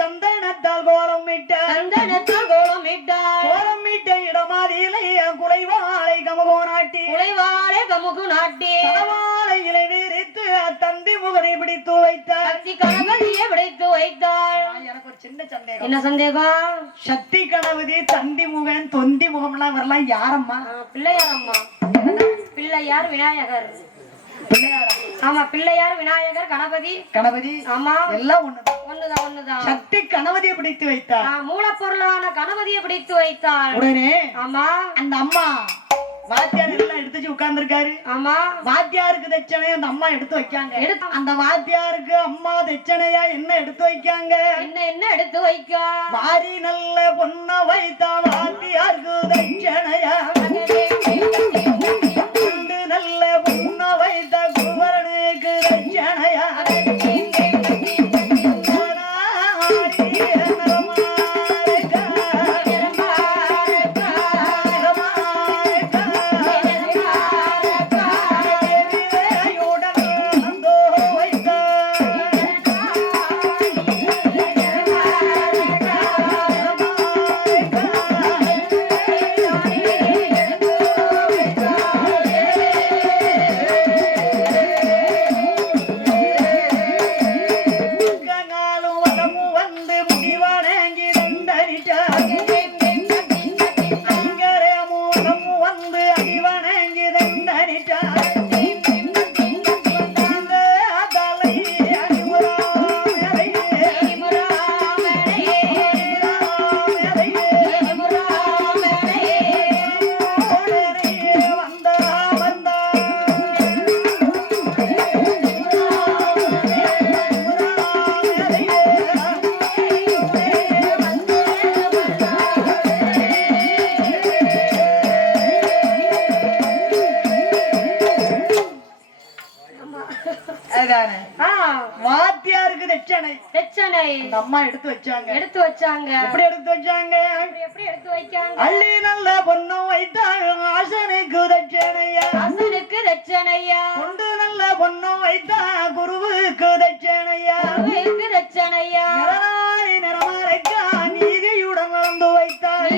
சந்தனத்தால் கோலமிட்ட இடமாதியிலே குலைவாளை கமுகு நாட்டி கடவாளை இலை விரித்து தந்தி முகனை பிடித்து வைத்தார். கணபதியை பிடித்து வைத்தாள். எனக்கு ஒரு சின்ன சந்தேகம். என்ன சந்தேகம்? சக்தி கணபதி தந்தி முகன் தொந்தி முகம்லாம் வரலாம் யாரம்மா? பிள்ளையாரம்மா. பிள்ளையார் விநாயகர். பிள்ளையாரா? ஆமா, பிள்ளையார் விநாயகர் கணபதி. ஆமா, எல்லாம் ஒண்ணுதான். சக்தி கணபதியை பிடித்து வைத்தார். மூலப்பொருளான கணபதியை பிடித்து வைத்தாள். உடனே ஆமா, அந்த அம்மா வாத்தியார் எல்லாம் எடுத்து உட்கார்ந்துருக்காரு. ஆமா, வாத்தியாருக்கு தட்சணையா அந்த அம்மா எடுத்து வைக்காங்க. அந்த வாத்தியாருக்கு அம்மா தட்சணையா என்ன எடுத்து வைக்காங்க? என்ன எடுத்து வைக்க? வாரி நல்ல பொண்ண வைத்தா வாத்தியாருக்கு தட்சணையா. நல்ல பொண்ண வைத்த குமரனுக்கு தட்சணையா. வாத்தியாருக்கு தட்சணை அம்மா எடுத்து வச்சாங்க. எப்படி எடுத்து வச்சாங்க? அள்ளி நல்ல பொண்ணம் வைத்தாள் ஆசனுக்கு தட்சணையா. கொண்டு நல்ல பொண்ணம் வைத்தா குருவுக்கு தட்சணையா. நிறமாறைக்கா நீதியுடன் நடந்து வைத்தாள்.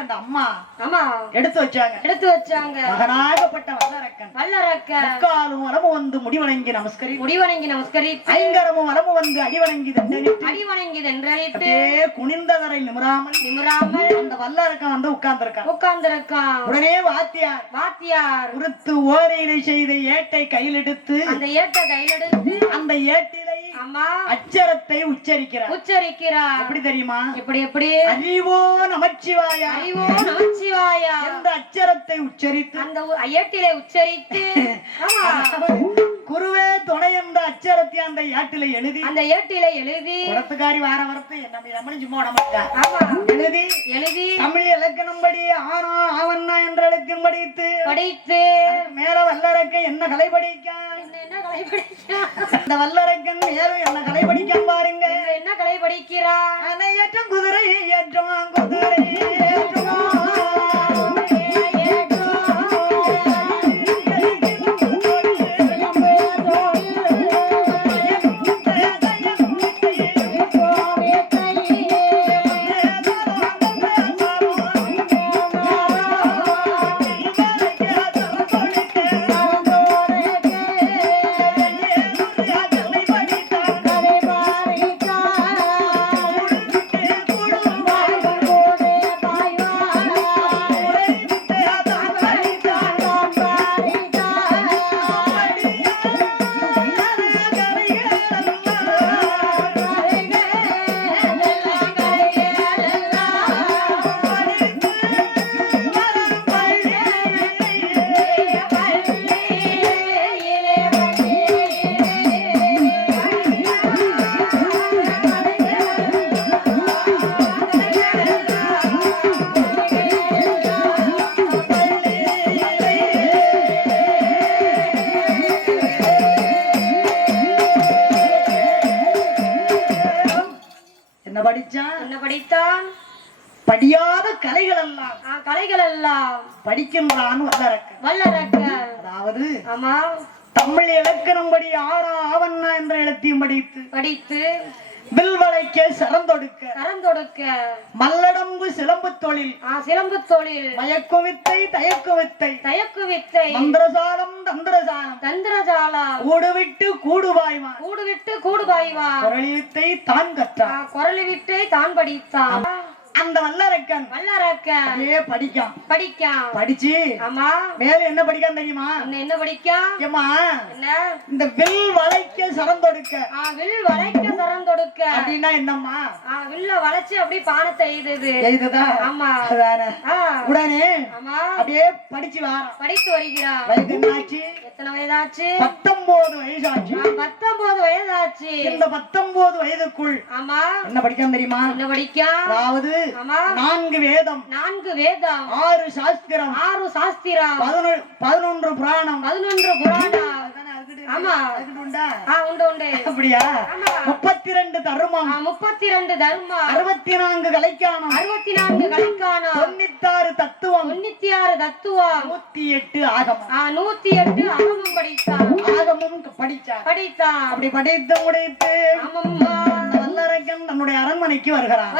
அந்த அம்மா எடுத்து வச்சாங்க. மகனாகப்பட்ட வல்லரக்கன் முக்காலும் வலமும் வந்து முடிவணங்கி நமஸ்கரி ஐங்கரமும் வலமும் வந்து அடிவணங்கி தண்டனிட்டு குனிந்தவரை நிமிராமல் அந்த வல்லரக்கன் வந்து உட்கார்ந்திருக்கான். உடனே வாத்தியார் உருத்து ஓரையிலை செய்த ஏட்டை கையில் எடுத்து அந்த ஏட்டிலை அச்சரத்தை உச்சரிக்கிறார். எப்படி தெரியுமா? எப்படி? அறிவோ நமச்சிவாயா என்ற அச்சரத்தை உச்சரித்து அந்த ஏட்டிலை உச்சரித்து குருவே துணை என்ற அச்சரத்தை அந்த ஏட்டிலை எழுதி குடத்துக்காரி வார வரத்து என்ன சும்மா எழுதி தமிழ் இலக்கணம் படி ஆனா ஆவண்ணா என்ற எழுத்தின் படித்து மேல வல்லரக்கன் என்ன கலை படிக்கான். அந்த வல்லரக்கன் மேலும் என்ன கலை படிக்கான் பாருங்க. என்ன கலை படிக்கிறான்? ஏற்றம் குதிரை என்ன படித்தான்? படியாத கலைகள் எல்லாம் படிக்கின்றான் வல்லரக்கன். அதாவது தமிழ் இலக்கணம் படி ஆவண்ணா என்ற எழுத்தையும் படித்து படித்து வில்வளைக்க சரந்தொடுக்க மல்லடம்பு சிலம்பு தொழில் சிலம்பு தொழில் மயக்கு வித்தை தயக்கு வித்தை மந்திரசாலம் தந்திரசாலம் கூடு விட்டு கூடு பாய்வான் குரலி வித்தை தான் கற்றான் குரலி வித்தை தான் படித்தான் அந்த வல்லரக்கன் அப்படியே படிக்கான் படிச்சு ஆமா மேல என்ன படிக்கான் தெரியுமா என்ன படிக்கான் ஏமா இந்த வில் வளைக்க சரந்தொடுக்க அப்படின்னா என்னம்மா வில்ல வளைச்சு அப்படியே பானத்தை எய்ததா ஆமா உடனே ஆமா அப்படியே படிச்சு படித்து வருகிறான் வயது என்னாச்சு எத்தனை வயதாச்சு 19 வயசாச்சு 19 வயதாச்சு இந்த 19 வயதுக்குள் ஆமா என்ன படிக்கான் தெரியுமா என்ன படிக்கான் அதாவது 4 வேதம் 6 சாஸ்திரம் 11 புராணம் ஆமா உண்டு அப்படியா 32 தர்மம் 64 கலைக்கானம் 96 தத்துவம் 108 ஆகமம் படித்தான் அப்படி படித்து முடித்து வல்லரக்கன் தன்னுடைய அரண்மனைக்கு வருகிறான்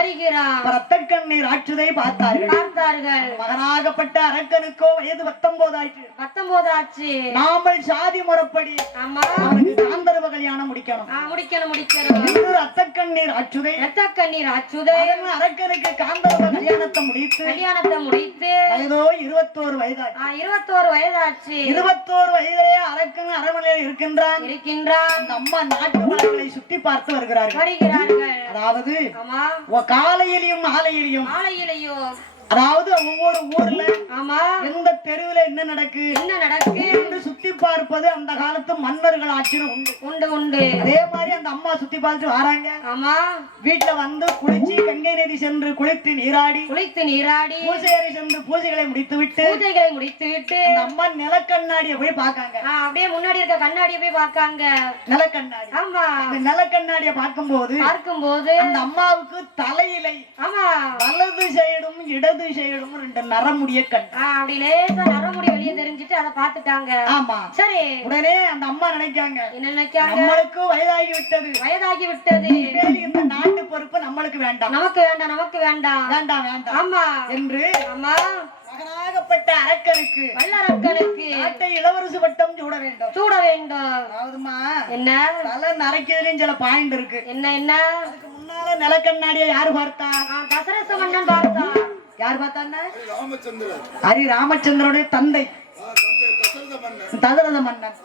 ரத்தக்கண்ணீர் ஆற்றுதை பார்த்தார்கள் மகனாகப்பட்ட அரக்கனுக்கோ வயது 19 ஆச்சு நாமல் சாதி முறைப்படி அவனுக்கு காந்தர்வ கல்யாணம் முடிக்கணும் ரத்தக்கண்ணீர் ஆற்றுதை அரக்கனுக்கு காந்தர்வ கல்யாணத்தை முடித்து வயதோ 21 வயதாச்சு 21 வயதிலே அரக்கன் அரண்மனையில் இருக்கின்றான் அந்த அம்மா நாட்டு மலர்களை சுத்தி பார்த்து வருகிறார்கள் அதாவது காலையிலையும் மாலையிலையும் அதாவது ஒவ்வொரு ஊர்ல எந்த தெருவுல என்ன நடக்கு என்று சுத்தி பார்ப்பது அந்த காலத்து மன்னர்கள் ஆட்சியில் உண்டு அதே மாதிரி அந்த அம்மா சுத்தி பார்த்துட்டு வராங்க வீட்டுல வந்து குளிச்சு கங்கை நதி சென்று குளித்து நீராடி பூஜையறை சென்று பூஜைகளை முடித்து விட்டு அந்த அம்மா நிலக்கண்ணாடியை போய் பார்க்காங்க அப்படியே முன்னாடி இருக்க கண்ணாடியை போய் பார்க்காங்க நிலக்கண்ணாடி நிலக்கண்ணாடியை பார்க்கும்போது அந்த அம்மாவுக்கு தலையிலை வலது சைடும் இடது சைடும் 2 நரமுடிய கண் அப்படி லேசா நரமுடி வெளியே தெரிஞ்சிட்டு அதை பார்த்துட்டாங்க ஆமா சரி உடனே அந்த அம்மா நினைக்காங்க நம்மளுக்கு வயதாகி விட்டது இந்த நாட்டு பொறுப்பு நம்மளுக்கு வேண்டாம் நமக்கு வேண்டாம் ஆமா என்று அம்மா மகனாகப்பட்ட அரக்கனுக்கு நாட்டை இளவரசு பட்டம் சூட வேண்டும் அதாவதுமா என்ன தலை நரைக்கிறதுலயும் சில பாயிண்ட் இருக்கு என்ன அதுக்கு முன்னால நிலக்கண்ணாடியை யாரு பார்த்தா தசரச மன்னன் பார்த்தா யார் பார்த்தான்னா ஹரி ராமச்சந்திரனுடைய தந்தை தசரத மன்னன்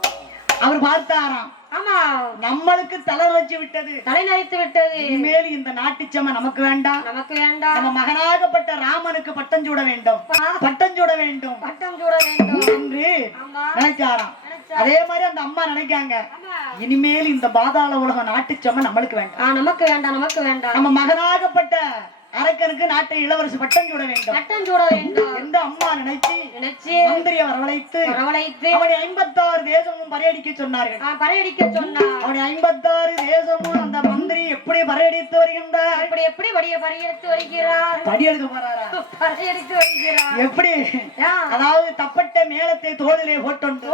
அவர் பார்த்தாராம் நம்மளுக்கு தலை நரைத்து விட்டது இனிமேல் இந்த நாட்டுச்சம நமக்கு வேண்டாம் நம்ம மகனாகப்பட்ட ராமனுக்கு பட்டம் சூட வேண்டும் என்று நினைச்சாராம் அதே மாதிரி அந்த அம்மா நினைக்காங்க இனிமேல் இந்த பாதாள உலக நாட்டுச்சம நம்மளுக்கு வேண்டாம் நம்ம மகனாகப்பட்ட அரக்கனுக்கு நாட்டை இளவரசு பட்டம் சூட வேண்டும் என்று அம்மா நினைச்சு மந்திரியை வரவழைத்து அவனை 56 தேசமும் பறையடிக்க சொன்னார்கள் அவனை 56 தேசமும் அந்த மந்திரி எப்படி பறையடித்து வருகின்றார் படியெடுத்து போறாரா எப்படி அதாவது தப்பட்ட மேளத்தை தோளிலே போட்டுண்டு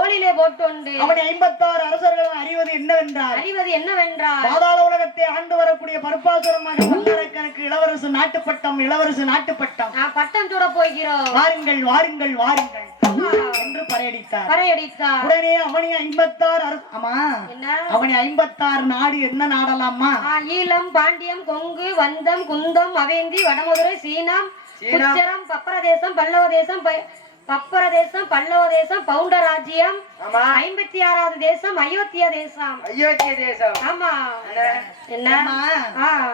அவனை 56 அரசர்களும் அறிவது என்னவென்றால் பாதாள உலகத்தை ஆண்டு வரக்கூடிய பருப்பாசுரமாக வல்லரக்கனுக்கு இளவரசு நாட்டு பட்டம் பட்டம் சூட போகிறோம் வாருங்கள் என்று பறையடித்தார் உடனே அவனை 56 நாடு என்ன நாடலாமா ஈழம் பாண்டியம் கொங்கு வந்தம் குந்தம் அவேந்தி வடமதுரை சீனம் குச்சரம் பப்பரதேசம் பல்லவ தேசம் பவுண்ட ராஜ்யம் 56வது தேசம் அயோத்தியா தேசம் ஆமா என்ன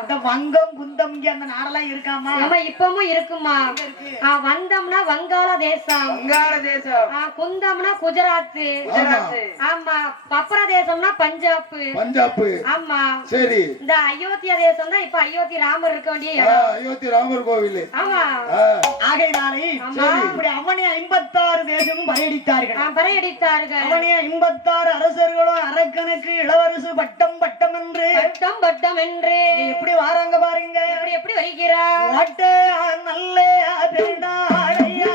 இந்த வங்கம் குந்தம் இங்க அந்த நாடெல்லாம் இருக்காமா இப்பவும் இருக்குமா வந்தம்னா வங்காள தேசம் குந்தம்னா குஜராத் ஆமா பப்பர தேசம்னா பஞ்சாப் ஆமா சரி இந்த அயோத்தியா தேசம் தான் இப்ப அயோத்தி ராமர் இருக்க வேண்டிய அயோத்தி ராமர் கோவில் ஆமா ஆகையினாலே இப்படி அவனை 56 தேசமும் பறையடித்தார்கள் அவனே 56 அரசர்களும் அரக்கனுக்கு இளவரசு பட்டம் என்று எப்படி வாராங்க பாருங்க எப்படி வருகிறார் நல்ல பெருநாளையா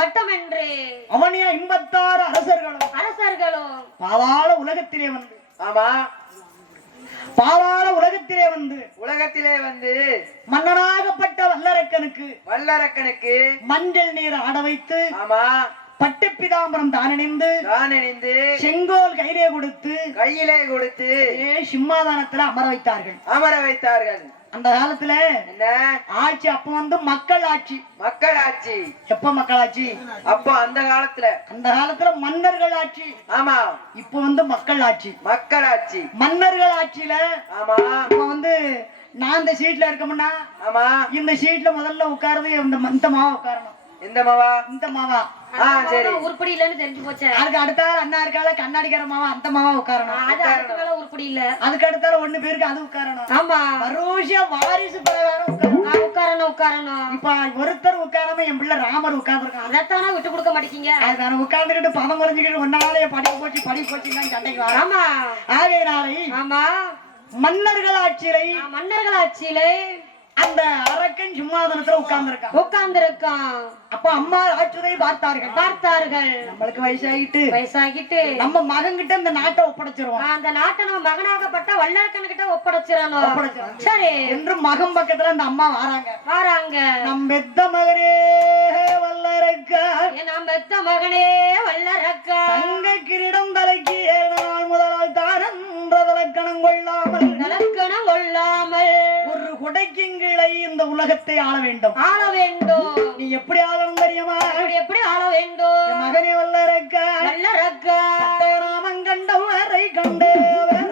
வட்டம் என்று அவனிய 56 அரசர்களும் பாதாள உலகத்திலே வந்து ஆமா பாதாள உலகத்திலே வந்து மன்னனாகப்பட்ட வல்லரக்கனுக்கு மஞ்சள் நீர் ஆட வைத்து ஆமா பட்டு பிதாம்பரம் தானணிந்து செங்கோல் கையிலே கொடுத்து சிம்மாதானத்துல அமர வைத்தார்கள் அந்த காலத்துல என்ன ஆட்சி அப்ப வந்து மக்கள் ஆட்சி எப்ப மக்களாட்சி அப்ப அந்த காலத்துல மன்னர்கள் ஆட்சி ஆமா இப்ப வந்து மக்கள் ஆட்சி மன்னர்கள் ஆட்சியில ஆமா இப்ப வந்து நான் இந்த சீட்ல இருக்கமுன்னா ஆமா இந்த சீட்ல முதல்ல உட்கார்றது இந்த மாவா உட்காரணும் இந்த மாவா சரி உருப்படி இல்லன்னு தெரிஞ்சு போச்சு. அதுக்கு அடுத்தால அண்ணா இருக்கால கண்ணாடிக்கிற மாவா அந்த மாவா உட்காரணும். அது அதுக்கு மேல உருப்படி இல்ல. அதுக்கு அடுத்தால ஒண்ணு பேருக்கு அது உட்காரணும். ஆமா வருஷ வாரிசு பிரகாரம் உட்காரணும். இப்ப ஒருத்தர் உட்காராம என் பிள்ளை ராமர் உட்கார்ந்துருக்கான். அதைத்தானே விட்டு கொடுக்க மாட்டேங்க. அதுதானே உட்கார்ந்துக்கிட்டு பதம் குறைஞ்சுக்கிட்டு ஒன்னாலே படிப்பு போச்சு சண்டைக்கு வர. ஆமா ஆகையினாலே ஆமா மன்னர்கள் ஆட்சியிலே அந்த அரக்கன் சிம்மாசனத்துல உட்கார்ந்திருக்கான். அப்ப அம்மா ஆட்சியை பார்த்தார்கள். நம்மளுக்கு வயசாகிட்டு நம்ம மகன் கிட்ட இந்த நாட்டை ஒப்படைச்சிருவோம். அந்த நாட்டை நம்ம மகனாகப்பட்ட வல்லரக்கன் கிட்ட ஒப்படைச்சிடணும். சரி என்று மகன் பக்கத்துல அந்த அம்மா வாராங்க. நம் பெத்த மகனே வல்லரக்கா, தங்க கிரீடம் தலைக்கு 7 நாள் முதலால் தானன்றதலக்கணம் கொள்ளாமல் ஒரு குடைக்கிங்களை இந்த உலகத்தை ஆள வேண்டும். நீ எப்படி ஆளணும் தெரியுமா? எப்படி ஆள வேண்டும்? மகனே வல்லரக்கா நாமம் கண்டவரை கண்டவரை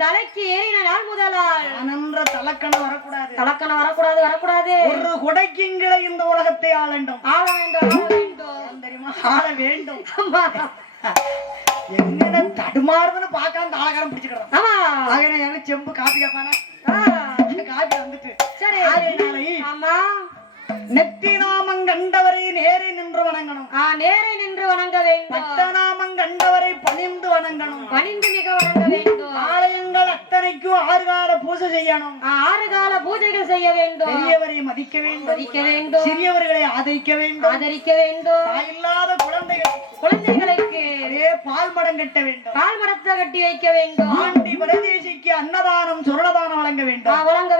தலைக்கு ஏறின நாள் முதலால் தலக்கணம் வரக்கூடாது. ஒரு குடைக்கிங்களை இந்த உலகத்தை ஆள வேண்டும். என்ன தடுமாறுதுன்னு பார்க்காம தாளகாரம் பிடிச்சுக்கிறான். செம்பு காப்பி கேப்பானா? காப்பி வந்துட்டு சரி. ஆமா நெத்தி நாமம் கண்டவரை நேரே நின்று வணங்கணும். வணங்க வேண்டும். பட்டநாமம் கண்டவரை பணிந்து வணங்கணும். பணிந்து மிக வணங்க வேண்டும். ஆலயங்கள் அத்தனைக்கும் 6 கால பூஜை செய்யணும். 6 கால பூஜைகள் செய்ய வேண்டும். பெரியவரை மதிக்க வேண்டும். சிறியவர்களை ஆதரிக்க வேண்டும். இல்லாத குழந்தைகளுக்கு பால் மடம் கட்ட வேண்டும். பால் மடத்தை கட்டி வைக்க வேண்டும். ஆண்டி பரதேசிக்கு அன்னதானம் சொர்ணதானம் வழங்க வேண்டும். வழங்க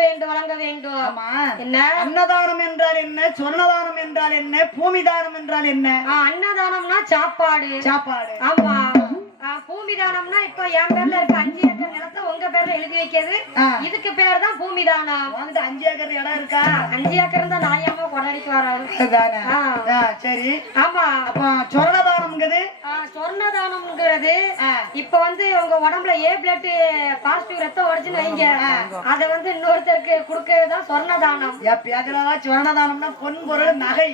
வேண்டும். ஆமா என்ன அன்னதானம் என்றால் என்ன, சொர்ணதானம் என்றால் என்ன, பூமி தானம் என்றால் என்ன? அன்னதானம்னா சாப்பாடு. ஆமா பூமி தானம்னா இப்ப என் பேர்ல இருக்க 5 ஏக்கர் நிலத்தை உங்க பேர்ல எழுதி வைக்கிறது. இதுக்கு பேர் தான் பூமி தானம். 5 ஏக்கர் இடம் இருக்கா? 5 ஏக்கர் தான் நாயாம கொடடிக்கு வராது. சரி ஆமா. அப்ப சொர்ணதானம்ங்கிறது இப்ப வந்து உங்க உடம்புல ஏ பிளட் பாசிட்டிவ் ரத்தம் உடைச்சுன்னு வைங்க, அத வந்து இன்னொருத்தருக்கு கொடுக்கறதுதான் சொர்ணதானம். சொர்ணதானம்னா பொன் பொருள் நகை.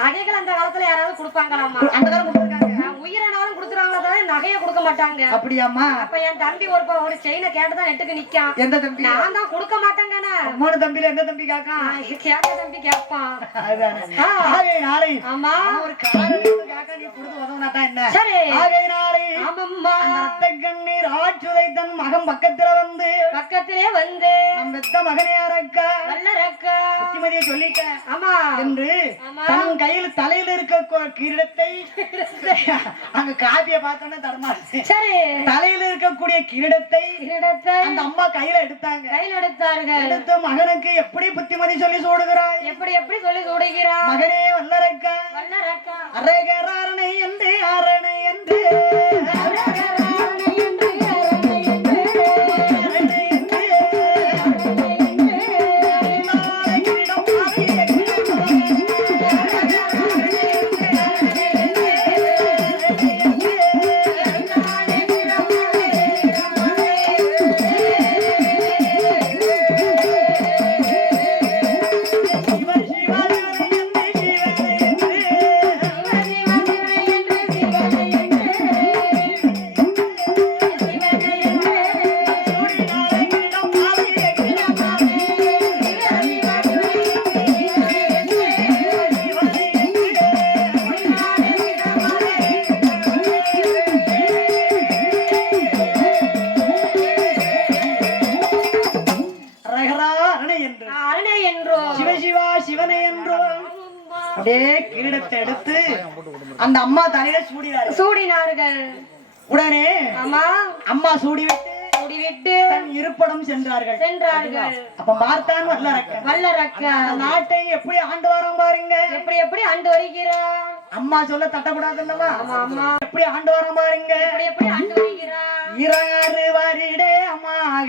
நகைகள் அந்த காலத்துல யாராவது கொடுப்பாங்களாமா? அந்த காலம் கொடுத்துருக்காங்க. உயிரனாலும் கொடுத்துறாங்களா தவிர நகையை கொடுக்க மாட்டாங்க. அப்படியாம்மா? அப்ப என் தம்பி ஒரு செயினை கேட்டுதான் நெட்டுக்கு நிக்கான். எந்த தம்பி? நான் தான் கொடுக்க மாட்டேங்கண்ணா. மூணு தம்பியில எந்த தம்பி காக்கா? கேட்ட தம்பி கேட்பான். நாளை ஆமா ஒரு காரணம் காக்கா நீ கொடுத்து உதவுனாதான் என்ன? சரி ஆகை நாளை ஆமம்மா ரத்த கண்ணீர் ஆற்றுதை தன் மகன் பக்கத்திலே வந்து நம் பெத்த மகனே அரக்கா வல்லரக்கா புத்திமதியை சொல்லிக்க ஆமா என்று தன் கையில் தலையில இருக்க கிரீடத்தை அங்க காப்பிய பார்த்தோன்னே தடமாறு. சரி தலையில இருக்கக்கூடிய கிரீடத்தை அந்த அம்மா கையில எடுத்தார்கள். எடுத்து மகனுக்கு எப்படி புத்திமதி சொல்லி சூடுகிறாய்? எப்படி சொல்லி சூடுகிறாய்? மகனே வல்லரக்கா அரகராரணை என்று ஆரணை என்று கிரீடத்தை எடுத்து அந்த அம்மா தலையில சூடினார்கள். உடனே அம்மா சூடிவிட்டு தன் இருப்படம் சென்றார்கள். அப்ப பார்த்தான் வல்லரக்க நாட்டை எப்படி ஆண்டு வரோம் பாருங்க. எப்படி ஆண்டு வருகிறார்? அம்மா சொல்ல தட்டக்கூடாதுல்லவா? எப்படி ஆண்டு வரோம் பாருங்க. எப்படி ஆண்டு வருகிறார்? 2 வருடே அம்மாக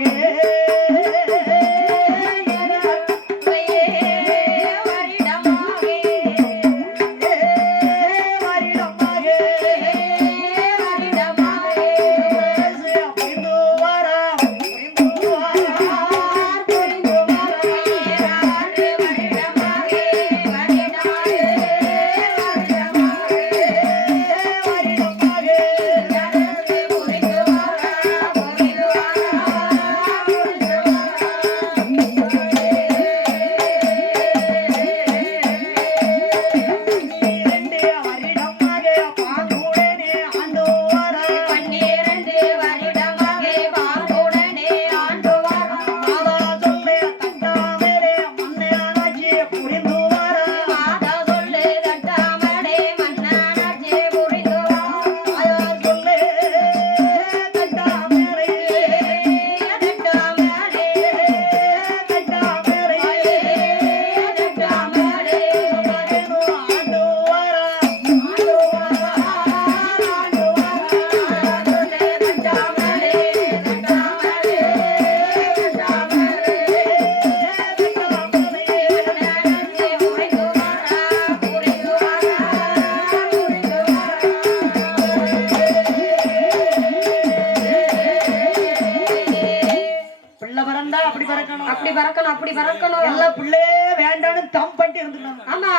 அப்படி பறக்கணும். எல்லா பிள்ளையே வேண்டான்னு தம் பண்ணிட்டு இருந்துட்டாங்க. ஆமா.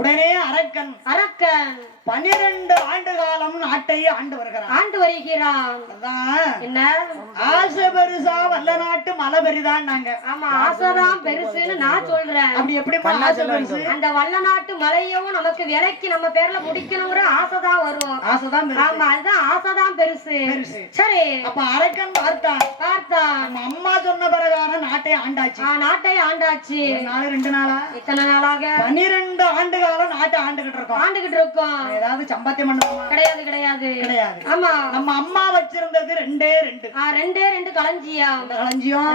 உடனே அரக்கன் 12 ஆண்டு காலம் நாட்டை ஆண்டு வருகிறான். என்ன ஆசை பெருசா வல்ல நாட்டு மலை பெரிதான் நாங்க. ஆமா ஆசைதான் பெருசுன்னு நான் சொல்றேன். அப்படி எப்படி ஆசை பெருசு? அந்த வல்ல நாட்டு மலையவும் நமக்கு விலைக்கு நம்ம பேர்ல முடிக்கணுங்கிற ஆசைதான் வரும். ஆசைதான் ஆமா அதுதான் ஆசைதான் பெருசு. சரி அப்ப அரக்கன் பார்த்தான் அம்மா சொன்ன பிரகாரம் நாட்டை ஆண்டாச்சு. 2 நாளா இத்தனை நாளாக 12 ஆண்டு காலம் நாட்டை ஆண்டுகிட்டு இருக்கோம். ஏதாவது சம்பாத்தியம் பண்ணுமா? கிடையாது. ஆமா நம்ம அம்மா வச்சிருந்தது 2 களஞ்சியம்.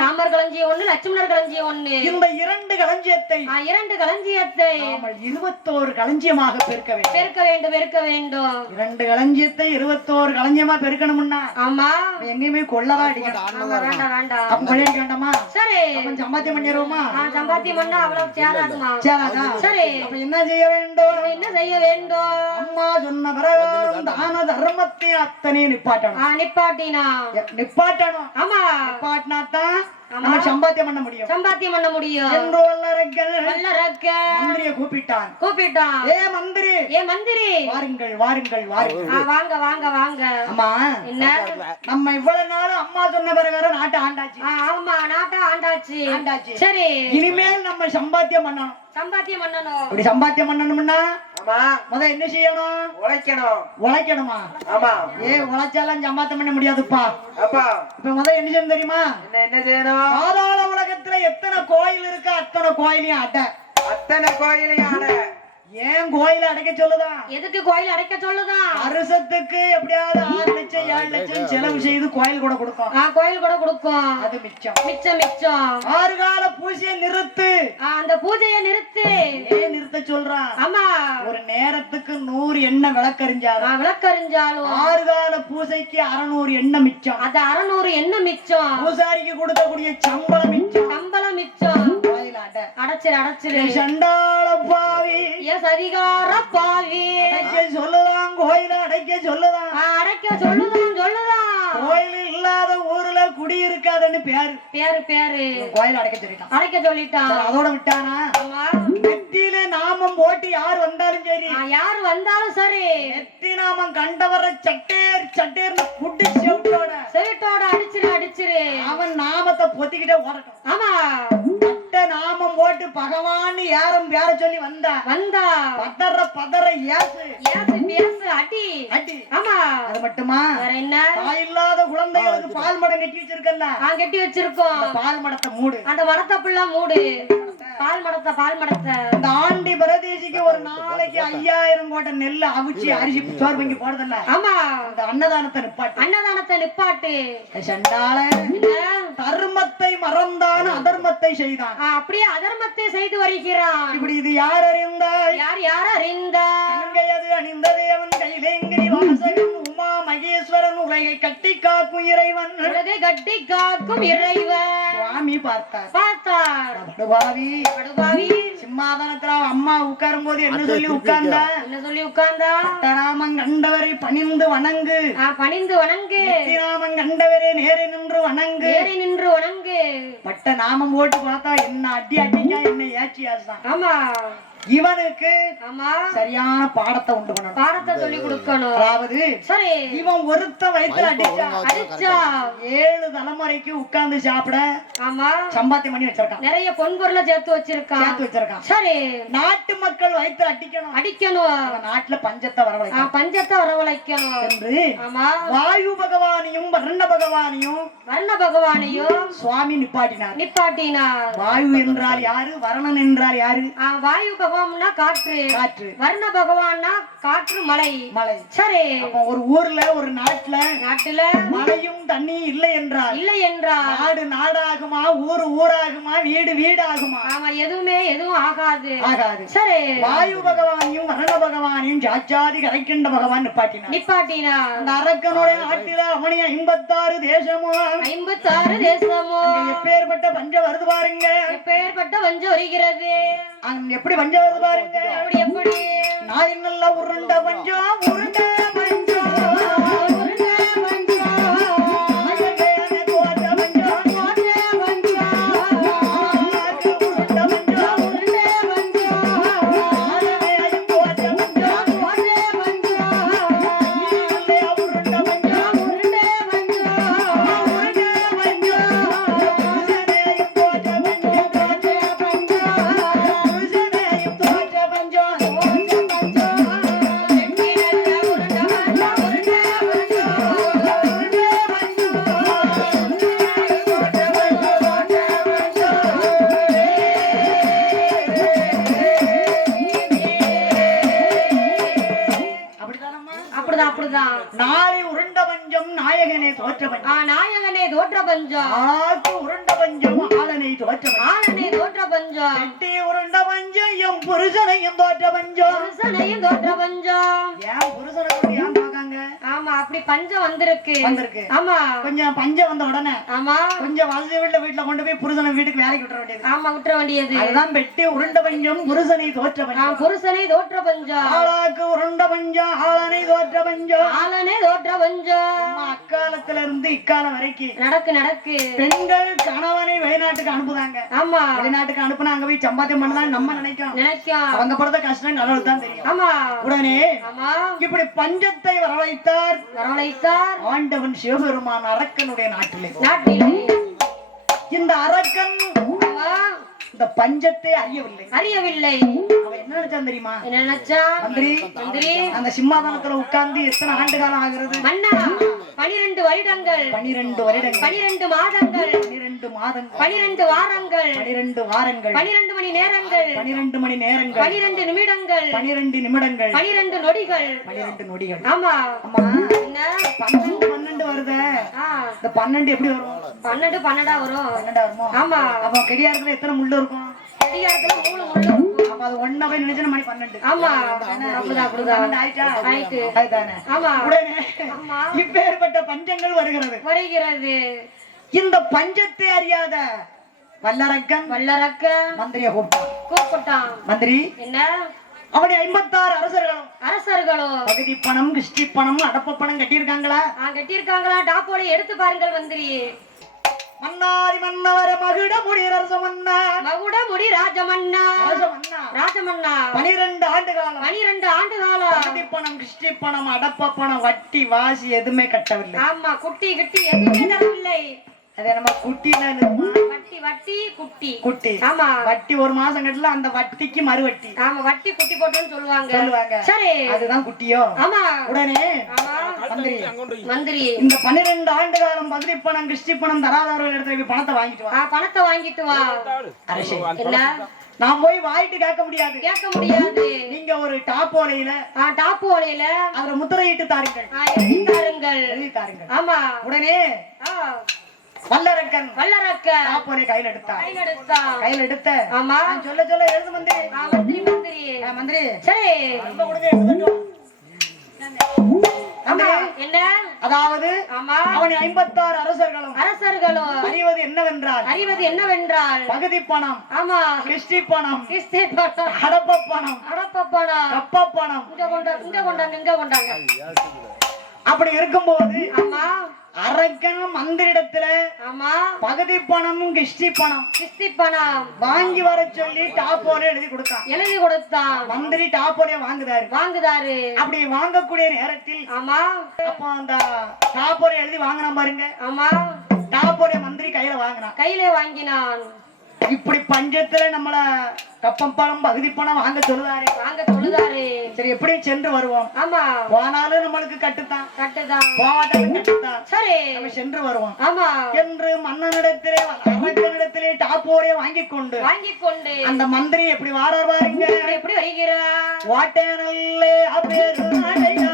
ராமர் களஞ்சியம் 1, லட்சுமணர் களஞ்சியம் 1. இந்த 2 களஞ்சியத்தை 21 களஞ்சியமாக பெருக்க வேண்டும். 2 களஞ்சியத்தை 21 களஞ்சியமா பெருக்கணும்னா ஆமா எங்கேயுமே கொள்ளவா அடிக்கணும். வேண்டாம் அப்ப கொள்ள அடிக்க வேண்டாமா? சரி சம்பாத்தியம் பண்ணிடுவோமா? சம்பாத்தியம் பண்ணா அவ்வளவு சேராதுமா. சரி அப்ப என்ன செய்ய வேண்டும்? அம்மா சொன்ன பிரகாரம் தான தர்மத்தை அத்தனை நிப்பாட்டணும். நிப்பாட்டணும். ஆமா, நிப்பாட்டினாத்தான் நம்ம சம்பாத்தியம் பண்ண முடியும். சம்பாத்தியம் பண்ண முடியும் என்று மந்திரியை கூப்பிட்டான். ஏ மந்திரி, வாருங்கள் வாருங்கள் வாருங்கள். வாங்க வாங்க வாங்க. அம்மா, என்ன நம்ம இவ்வளவு நாள் அம்மா சொன்ன பிரகாரம் நாட்டை ஆண்டாச்சு. ஆமா, நாட்டை ஆண்டாச்சு. சரி, இனிமேல் நம்ம சம்பாத்தியம் பண்ணணும். அப்படி சம்பாத்தியம் பண்ணணும்னா முத என்ன செய்யணும்? உழைக்கணுமா? ஆமா. உழைச்சாலும் சம்பாத்தியம் பண்ண முடியாதுப்பா. அப்பா, இப்ப முத என்ன செய்யணும் தெரியுமா? என்ன செய்யணும்? பாதாள உலகத்துல எத்தனை கோயில் இருக்கு அத்தனை கோயிலையும் அத்தனை கோயிலையும் ஆட. ஏன் கோயில அடைக்க சொல்லுதான்? எதுக்கு கோயில் அடைக்க சொல்லுதான்? வருஷத்துக்கு எப்படியாவது 6 லட்சம் 7 லட்சம் செலவு செய்து கோயில் கூட கொடுக்கும். கோயில் கூட கொடுக்கும். அது மிச்சம். 6 கால பூஜையை நிறுத்து. அந்த பூஜையை நிறுத்து. ஏன் நிறுத்த சொல்றான்? ஆமா, ஒரு நேரத்துக்கு 100 எண்ணெய் விளக்கறிஞ்சாலும் 6 கால பூஜைக்கு 600 எண்ணெய் மிச்சம். அது 600 எண்ணெய் மிச்சம். பூசாரிக்கு கொடுக்கக்கூடிய சம்பளம் மிச்சம். அடைச்சிரு. சண்டாள பாவி, அதிகார பாவி, சொல்லுதான் கோயில அடைக்க சொல்லுதான். கோயில் இல்லாத ஊர்ல குடி இருக்காதுன்னு பேரு. கோயில் அடைக்க சொல்லிட்டான். அதோட விட்டானா? நெத்தியில நாமம் போட்டு யார் வந்தாலும் சரி, நெத்தி நாமம் கண்டவர சட்டேர்னு புட்டு செவிட்டோட அடிச்சிரு. அவன் நாமத்தை பொத்திக்கிட்டே ஓடட்டும். ஆமா, நாமம் போட்டு பகவான் யாரும் பேர சொல்லி வந்தா பதற ஏசு அடி. ஆமா, அது மட்டுமா? என்ன? இல்லாத குழந்தைகளுக்கு பால் மடம் கட்டி வச்சிருக்கோம். பால் மடத்தை மூடு. அந்த மடத்தை ஃபுல்லா மூடு. பால் மடத்தை இந்த ஆண்டி பிரதேசிக்கு ஒரு நாளைக்கு 5000 கோட்டை நெல்லை அவிச்சு அரிசி சோறு வாங்கி போடுறதில்ல. ஆமா, அந்த அன்னதானத்தை நிப்பாட்டு. சண்டாள தர்மத்தை மறந்தான், அதர்மத்தை செய்தான். அப்படியே அதர்மத்தை செய்து வருகிறான். இப்படி இது யார் அறிந்தாய்? யார் அறிந்தாய்? அது அணிந்த தேவன் கைலேங்கிரி வாசகன் உமா மகேஸ்வரன் உலகை கட்டி காக்கும் இறைவன். சுவாமி பார்த்தார். படுபாவி சிம்மாதனத்துல அம்மா உட்காரும் போது என்ன சொல்லி உட்கார்ந்தா? நாமம் கண்டவரை பணிந்து வணங்கு. நாமம் கண்டவரே நேரே நின்று வணங்கு. பட்ட நாமம் போட்டு பார்த்தா என்ன அடிக்கா என்ன ஏச்சியாதான். ஆமா, இவனுக்கு சரியான பாடத்தை உண்டு பண்ணணும். பாடத்தை சொல்லி கொடுக்கணும். அதாவது சரி, இவன் ஒருத்த வயித்துல அடிச்சா 7 தலைமுறைக்கு உட்கார்ந்து சாப்பிட சம்பாத்தியம் பண்ணி வச்சிருக்கான். நிறைய பொன்பொருளை சேர்த்து வச்சிருக்கான். சரி, நாட்டு மக்கள் வயித்துல அடிக்கணும். நாட்டுல பஞ்சத்தை வரவழைக்கணும் என்று வாயு பகவானையும் வர்ண பகவானையும் சுவாமி நிப்பாட்டினார். வாயு என்றால் யாரு? வர்ணன் என்றால் யாரு? வாயு பகவான்னா காற்று. வர்ண பகவான்னா காற்று, மலை. சரி, ஒரு ஊர்ல ஒரு நாட்டுல மழையும் தண்ணி இல்லை என்றால் நாடு நாடாகுமா? ஊராகுமா? வீடாகுமா? ஆமா, எதுவும் ஆகாது. சரி, வாயு பகவானையும் வர்ண பகவானையும் சாச்சாதி கரைக்கின்ற பகவான் நிப்பாட்டினார். அந்த அரக்கனுடைய நாட்டில அவனி 56 தேசமும் எப்பேற்பட்ட பஞ்சம் வருது பாருங்க. எப்பேற்பட்ட பஞ்சம் வருகிறது. எப்படி பஞ்சம் வருது பாருங்க. எப்படி நாய் நல்ல உருண்ட பஞ்சம். நாளை உருண்ட பஞ்சம் நாயகனே தோற்ற பஞ்சம். உருண்ட பஞ்சம் ஆளனை தோற்ற பஞ்சம். எட்டி உருண்ட பஞ்சம் எம் புருஷனையும் தோற்ற பஞ்சம். ஏன் புருஷனை ஏன் பார்க்காங்க? சொன்னாங்க. ஆமா அப்படி பஞ்சம் வந்திருக்கு. ஆமா கொஞ்சம் பஞ்சம் வந்த உடனே ஆமா கொஞ்சம் வசதி உள்ள வீட்டுல கொண்டு போய் புருஷனை வீட்டுக்கு வேலைக்கு விட்டுற வேண்டியது. ஆமா விட்டுற வேண்டியது. அதுதான் பெட்டி உருண்ட பஞ்சம் புருஷனை தோற்ற பஞ்சம். புருஷனை தோற்ற பஞ்சம். ஆளாக்கு உருண்ட பஞ்சம் ஆளனை தோற்ற பஞ்சம். ஆளனே தோற்ற பஞ்சம். அக்காலத்துல இருந்து இக்காலம் வரைக்கும் நடக்கு பெண்கள் கணவனை வெளிநாட்டுக்கு அனுப்புதாங்க. ஆமா வெளிநாட்டுக்கு அனுப்புனா அங்க போய் சம்பாத்தியம் பண்ணலாம் நம்ம நினைக்கிறோம். அவங்க படுத்த கஷ்டம் கடவுள் தான் தெரியும். ஆமா உடனே ஆமா இப்படி பஞ்சத்தை வரவழைத்தார் ஆண்டவன் சிவபெருமான் அரக்கனுடைய நாட்டிலே. இந்த அரக்கன் இந்த பஞ்சத்தை அறியவில்லை. அவன் என்ன நினைச்சான் தெரியுமா? என்ன நினைச்சான்? மந்திரி அந்த சிம்மாசனத்துல உட்கார்ந்து எத்தனை ஆண்டு காலம் ஆகிறது? 12 வருடங்கள் 12 மாதங்கள் 12 வாரங்கள் 12 மணி நேரங்கள் 12 நிமிடங்கள் 12 நொடிகள். ஆமா என்ன 12 வருது. இந்த 12 எப்படி வரும்? 12 வரும். ஆமா அப்ப கடியாரத்துல எத்தனை முள்ளு இருக்கும்? கடியாரத்துல 3 முள்ளு இருக்கும். அப்ப அது 1 பை நினைச்சா மணி 12. ஆமா அப்படிதான் ஆயிட்டு. ஆமா உடனே இப்பேற்பட்ட பஞ்சங்கள் வருகிறது. இந்த பஞ்சத்தை அறியாத வல்லரக்கன் மந்திரியை கூப்பிட்டான். மந்திரி என்ன? அவனை 56 அரசர்களும் பகுதி பணம் கிஷ்டி பணம் அடப்ப பணம் கட்டியிருக்காங்களா? டாப்போட எடுத்து பாருங்கள் மந்திரி. மன்னாரி மன்னவர மகுடமுடி ரசமன்னா மகுடமுடி ராஜமன்னா 12 ஆண்டு காலம் பகுதி பணம் கிஷ்டி பணம் அடப்ப பணம் வட்டி வாசி எதுவுமே கட்டவில்லை. ஆமா குட்டி கிட்டி எதுவுமே தரவில்லை. அதே நம்ம குட்டினா குட்டி. ஆமா வட்டி 1 மாசம் கட்டல அந்த வட்டிக்கு மறுவட்டி. ஆமா வட்டி குட்டி போட்டுன்னு சொல்லுவாங்க. சரி அதுதான் குட்டியோ. ஆமா உடனே மந்திரி இந்த 12 ஆண்டு காலம் பகுதி பணம் கிஷ்டி பணம் தராதவர்கள் இடத்துல பணத்தை வாங்கிட்டு வா. அரசே என்ன நான் போய் வாயிட்டு கேட்க முடியாது. நீங்க ஒரு டாப் ஓலையில அதுல முத்திரையிட்டு தாருங்கள். ஆமா உடனே வல்லரக்கன் டாப்போலை கையில் எடுத்த. ஆமா சொல்ல எழுது மந்திரி. சரி என்ன? அதாவது அவனை 56 அரசர்களும் அறிவது என்னவென்றால் பகுதி பணம் கிஷ்டி பணம் அடப்ப பணம் கப்ப பணம் இங்க கொண்டாங்க. அப்படி இருக்கும்போது அரக்கன் மந்திரிடத்துல பகுதி பணம் கிஷ்டி பணம் வாங்கி வர சொல்லி டாப்போல எழுதி கொடுத்தான். மந்திரி டாப்போல வாங்குதாரு. அப்படி வாங்கக்கூடிய நேரத்தில் அப்போ அந்த டாப்போல எழுதி வாங்கினா பாருங்க. டாப்போல மந்திரி கையில வாங்கினான். இப்படி பஞ்சத்துல நம்மள கப்பம் பணம் பகுதி பணம் வாங்க சொல்லுதாரு. சரி எப்படி சென்று வருவோம்? ஆமா போனாலும் நம்மளுக்கு கட்டுத்தான். சரி நம்ம சென்று வருவோம். ஆமா என்று மன்னனிடத்திலே அரக்கனிடத்திலே டாப்போரே வாங்கி கொண்டு அந்த மந்திரி எப்படி வாரார் பாருங்க. எப்படி வருகிறார்? வாட்டேனல்லே அப்பேரு நாடையா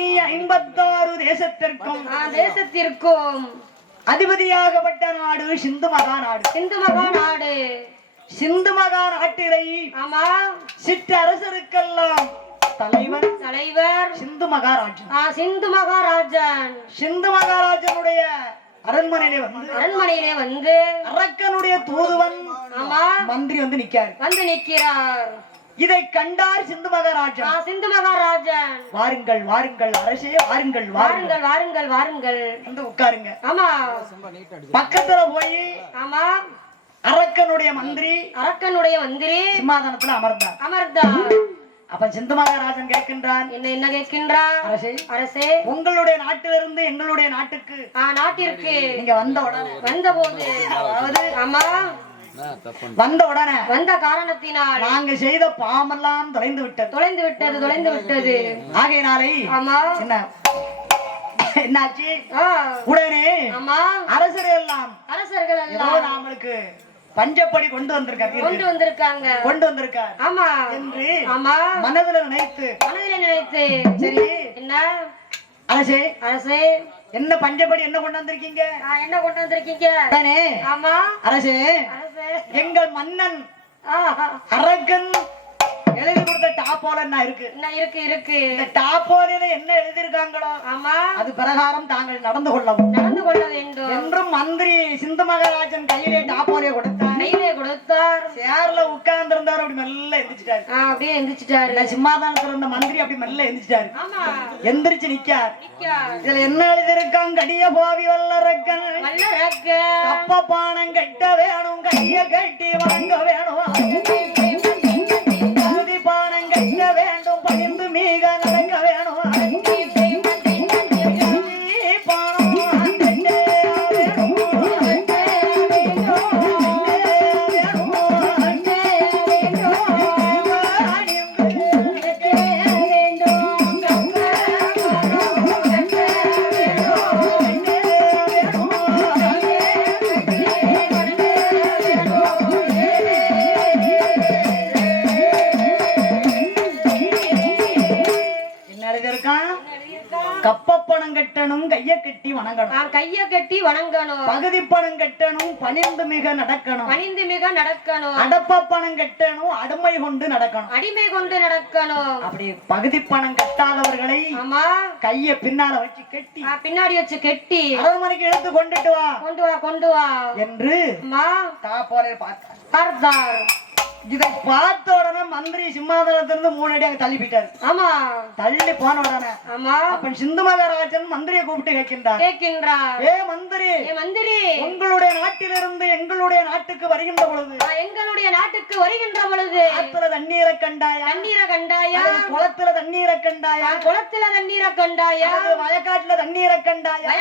நீ 56 தேசத்திற்கும் தேசத்திற்கும் அதிபதியாகப்பட்ட நாடு சிந்து மகா நாடு. சிந்து மகா நாடு. சிந்து மகா நாட்டிலை ஆமா சிற்றரசருக்கெல்லாம் தலைவர் தலைவர் சிந்து மகாராஜன். சிந்து மகாராஜன். சிந்து மகாராஜனுடைய அரண்மனையிலே வந்து அரக்கனுடைய தூதுவன் ஆமா மந்திரி வந்து நிக்கிறார். இதை கண்டார் சிந்து மகாராஜன். சிந்து மகாராஜன் வாருங்கள் வாருங்கள் அரசே, வாருங்கள் வாருங்கள் வாருங்கள் வாருங்கள் வந்து உட்காருங்க. ஆமா பக்கத்துல போய் ஆமா அரக்கனுடைய மந்திரி சிம்மாசனத்துல அமர்ந்தார். அப்ப சிந்து மகாராஜன் கேட்கின்றான், என்ன கேட்கின்றான்? அரசே உங்களுடைய நாட்டிலிருந்து எங்களுடைய நாட்டுக்கு நீங்க வந்த போது ஆமா வந்த காரணத்தினால் நாங்க செய்த பாவமெல்லாம் தொலைந்து விட்டது. ஆகையினாலே என்னாச்சு? உடனே அரசர்கள் எல்லாம் நாமளுக்கு பஞ்சப்படி கொண்டு வந்திருக்காங்க ஆமா என்று ஆமா மனதில் நினைத்து சரி என்ன அரசே என்ன பஞ்சப்படி என்ன கொண்டு வந்திருக்கீங்க? உடனே ஆமா அரசே எங்கள் மன்னன் அரக்கன் எழுதி கொடுத்த டாப்போல இருக்கு. இந்த டாப்போல என்ன எழுதியிருக்காங்களோ ஆமா அது பிரகாரம் தாங்கள் நடந்து கொள்ள வேண்டும் என்றும் மந்திரி சிந்து மகாராஜன் கையிலே டாப்போலே கொடுத்தார். சேர்ல உட்கார்ந்து இருந்தார். அப்படி மெல்ல எந்திரிச்சிட்டாரு. சிம்மாதானத்துல இருந்த மந்திரி அப்படி மெல்ல எந்திரிச்சு நிக்கார். இதுல என்ன எழுதியிருக்காங்க? கடிய போவி வல்லரக்கன் கப்ப பானம் கட்ட வேணும், கைய கட்டி வாங்க வேணும், பானம் கட்ட வேண்டும், பணிந்து மீக நடக்க வேணும், கப்பப்பணம் கட்டணும், கைய கட்டி வணங்கணும், பகுதி பணம் கட்டணும், பணிந்து மிக நடக்கணும், அடப்ப பணம் கட்டணும், அடிமை கொண்டு நடக்கணும். அப்படி பகுதி பணம் கட்டாதவர்களை கைய பின்னாடி வச்சு கட்டி அரண்மனைக்கு எடுத்து கொண்டு வா என்று தாப்போலே பார்த்தார். இதை பார்த்த உடனே மந்திரி சிம்மாசனத்திலிருந்து 3 அடி அங்க தள்ளி போயிட்டாரு. தள்ளி போன உடனே அப்ப சிந்து மகாராஜன் மந்திரியை கூப்பிட்டு கேட்கின்றார், ஏ மந்திரி, உங்களுடைய நாட்டிலிருந்து எங்களுடைய நாட்டுக்கு வருகின்ற பொழுது ஆத்துல தண்ணீரை கண்டாயா, குளத்துல தண்ணீரை கண்டாயா, வயக்காட்டுல தண்ணீரை கண்டாயா,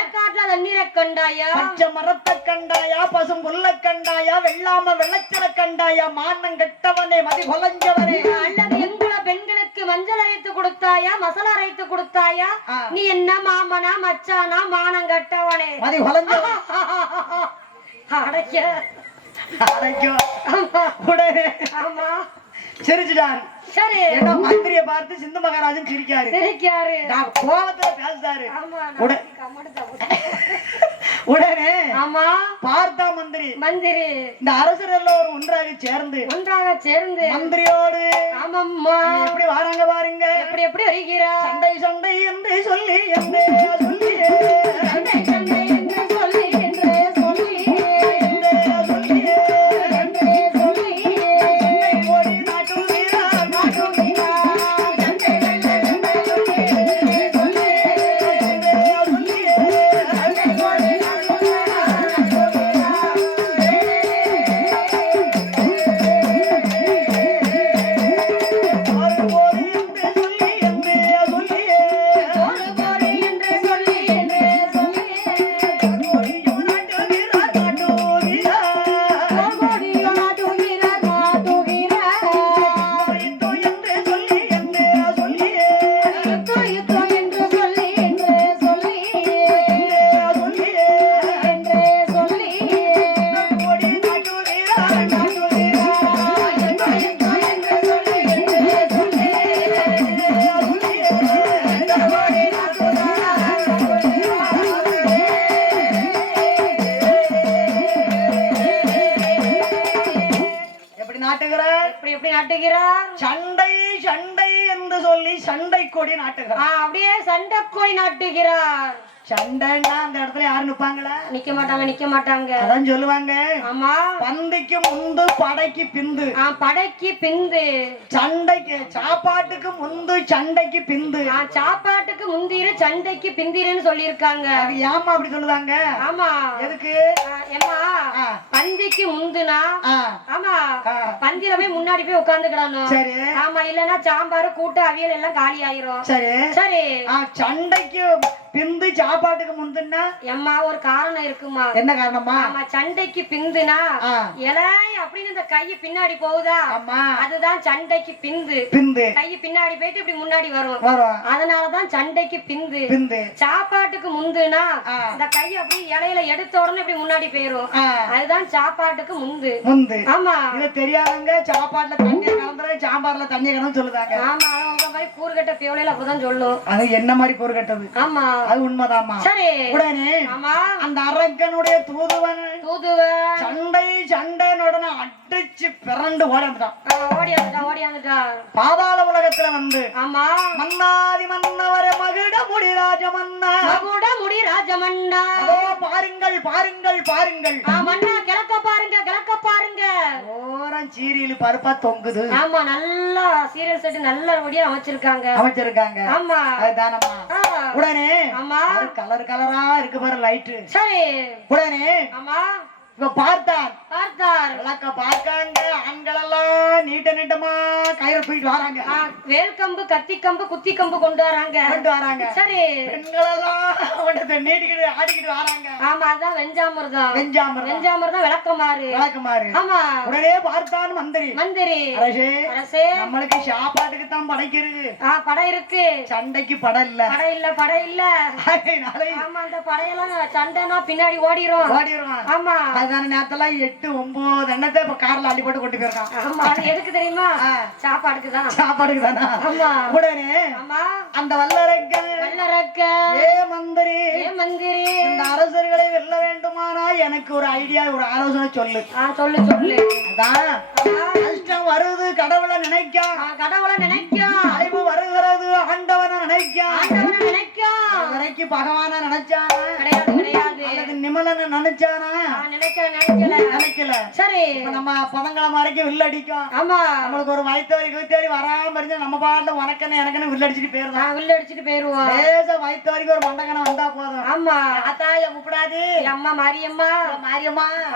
பச்சை மரத்தை கண்டாயா, பசும் புல்ல கண்டாயா, வெள்ளாம வெள்ளச்சல கண்டாயா, மானங்க கெட்டவனே, மதி கொலஞ்சவனே, அல்லது எங்குல பெண்களுக்கு மஞ்சள் அரைத்து கொடுத்தாயா, மசாலா அரைத்து கொடுத்தாயா, நீ என்ன மாமனா மச்சானா மானம் கட்டவனே, மதி கொலஞ்சவன் அடைக்க உடனே சிரிச்சுட்டாரு. சரி ஏன்னா மந்திரியை பார்த்து சிந்து மகாராஜன் சிரிக்காரு. நான் கோபத்துல பேசுறாரு. உடனே பார்த்தா மந்திரி இந்த அரசர் எல்லோரும் ஒன்றாக சேர்ந்து மந்திரியோடு எப்படி வராங்க பாருங்க, எப்படி வருகிறார், சண்டை என்று சொல்லி கொடி நாட்டுகிறார். அப்படியே சண்டை கோழி நாட்டுகிறார். சண்டைன்னா அந்த இடத்துல யாரு நிப்பாங்களா? நிக்க மாட்டாங்க. அதான் சொல்லுவாங்க. ஆமா, பந்திக்கு முந்து படைக்கு பிந்து. படைக்கு பிந்து. சண்டைக்கு சாப்பாட்டுக்கு முந்து சண்டைக்கு பிந்து. சாப்பாட்டுக்கு முந்திரு சண்டைக்கு பிந்திருன்னு சொல்லியிருக்காங்க. அது ஏமா அப்படி சொல்லுவாங்க? ஆமா, எதுக்கு? ஏமா பந்திக்கு முந்துனா ஆமா பந்தியில போய் முன்னாடி போய் உட்கார்ந்துக்கிடணும். சரி. ஆமா, இல்லன்னா சாம்பார் கூட்டு அவியல் எல்லாம் காலி ஆயிரும். சரி சரி. சண்டைக்கு பிந்து சாப்பாட்டுக்கு முந்துன்னா எம்மா ஒரு காரணம் இருக்குமா? என்ன காரணமா? ஆமா, சண்டைக்கு பிந்துனா இலை அப்படின்னு இந்த கைய பின்னாடி போகுதா? ஆமா, அதுதான் சண்டைக்கு பிந்து. பிந்து கை பின்னாடி போயிட்டு இப்படி முன்னாடி வரும். அதனாலதான் சண்டைக்கு பிந்து. பிந்து. சாப்பாட்டுக்கு முந்துனா இந்த கை அப்படி இலையில எடுத்த உடனே இப்படி முன்னாடி போயிரும். அதுதான் சாப்பாட்டுக்கு முந்து. முந்து. ஆமா, இது தெரியாதவங்க சாப்பாட்டுல தண்ணி கலந்துற சாம்பார்ல தண்ணி கலந்து சொல்லுதாங்க. ஆமா, அவங்க மாதிரி கூறுகட்ட பியோலையில அப்பதான் சொல்லும். அது என்ன மாதிரி கூறுகட்டது? ஆமா, அது உண்மைதாமா. சரி. உடனே ஆமா, அந்த அரக்கனுடைய தூதுவன் சண்டை உடனே அடிச்சு பிறண்டு ஓடி வந்துட்டான். பாதாள உலகத்துல வந்து ஆமா, மன்னாதி மன்னவர மகுட முடி ராஜமன்னா பாருங்கள் பாருங்கள் பாருங்கள் மன்னா கிழக்க பாருங்க ஓரம் சீரியல் பருப்பா தொங்குது. ஆமா, நல்லா சீரியல் செட் நல்லபடியா அமைச்சிருக்காங்க. ஆமா, அதுதானம்மா. உடனே ஆமா, கலர் கலரா இருக்கு பாரு லைட்டு. சரி. உடனே ஆமா, இப்ப பார்த்தார் விளக்க பார்க்காங்க. ஆண்கள் எல்லாம் நீட்டமா கயிறு தூக்கிட்டு வராங்க. வேல் கம்பு, கத்தி கம்பு, குத்தி கம்பு கொண்டு வராங்க. சரி. பெண்கள் எல்லாம் நீட்டிக்கிட்டு ஆடிக்கிட்டு வராங்க. ஆமா, அதான் வெஞ்சாமர்தான் விளக்கமாறு. ஆமா. உடனே பார்த்தான் மந்திரி. அரசே, நம்மளுக்கு சாப்பாட்டுக்கு தான் படைக்கிறது. படை இருக்கு, சண்டைக்கு படை இல்ல. ஆமா, அந்த படையெல்லாம் சண்டைனா பின்னாடி ஓடிரும். ஆமா, அதுதான நேரத்துல 8 9 எண்ணத்தை இப்ப கார்ல அள்ளி போட்டு கொண்டு போயிருக்கான். ஆமா, அது எதுக்கு தெரியுமா? சாப்பாடுக்கு தானா? ஆமா. உடனே ஆமா, அந்த வல்லரக்க ஏ மந்திரி இந்த அரசர்களை வெல்ல வேண்டுமானா எனக்கு ஒரு ஐடியா, ஒரு ஆலோசனை சொல்லு. சொல்லு. அதான் கஷ்டம் வருது கடவுளை நினைக்கும். அழிவு வருகிறது ஆண்டவனை நினைக்கும். வரைக்கும் பகவான நினைச்சானா? கிடையாது. நிமலனை நினைச்சானா? நினைக்கல. சரி. நம்ம பதங்களம் வரைக்கும் வில்லடிக்கும். ஆமா, நம்மளுக்கு ஒரு வயிற்று வராம இருந்தா நம்ம பாட்டு உனக்கன்னு எனக்குன்னு வில்லடிச்சுட்டு போயிருவோம். லேசா வயிற்று வரைக்கும் ஒரு மண்டகனம் வந்தா போதும். ஆமா, அத்தாய கூப்பிடாது அம்மா மாரியம்மா.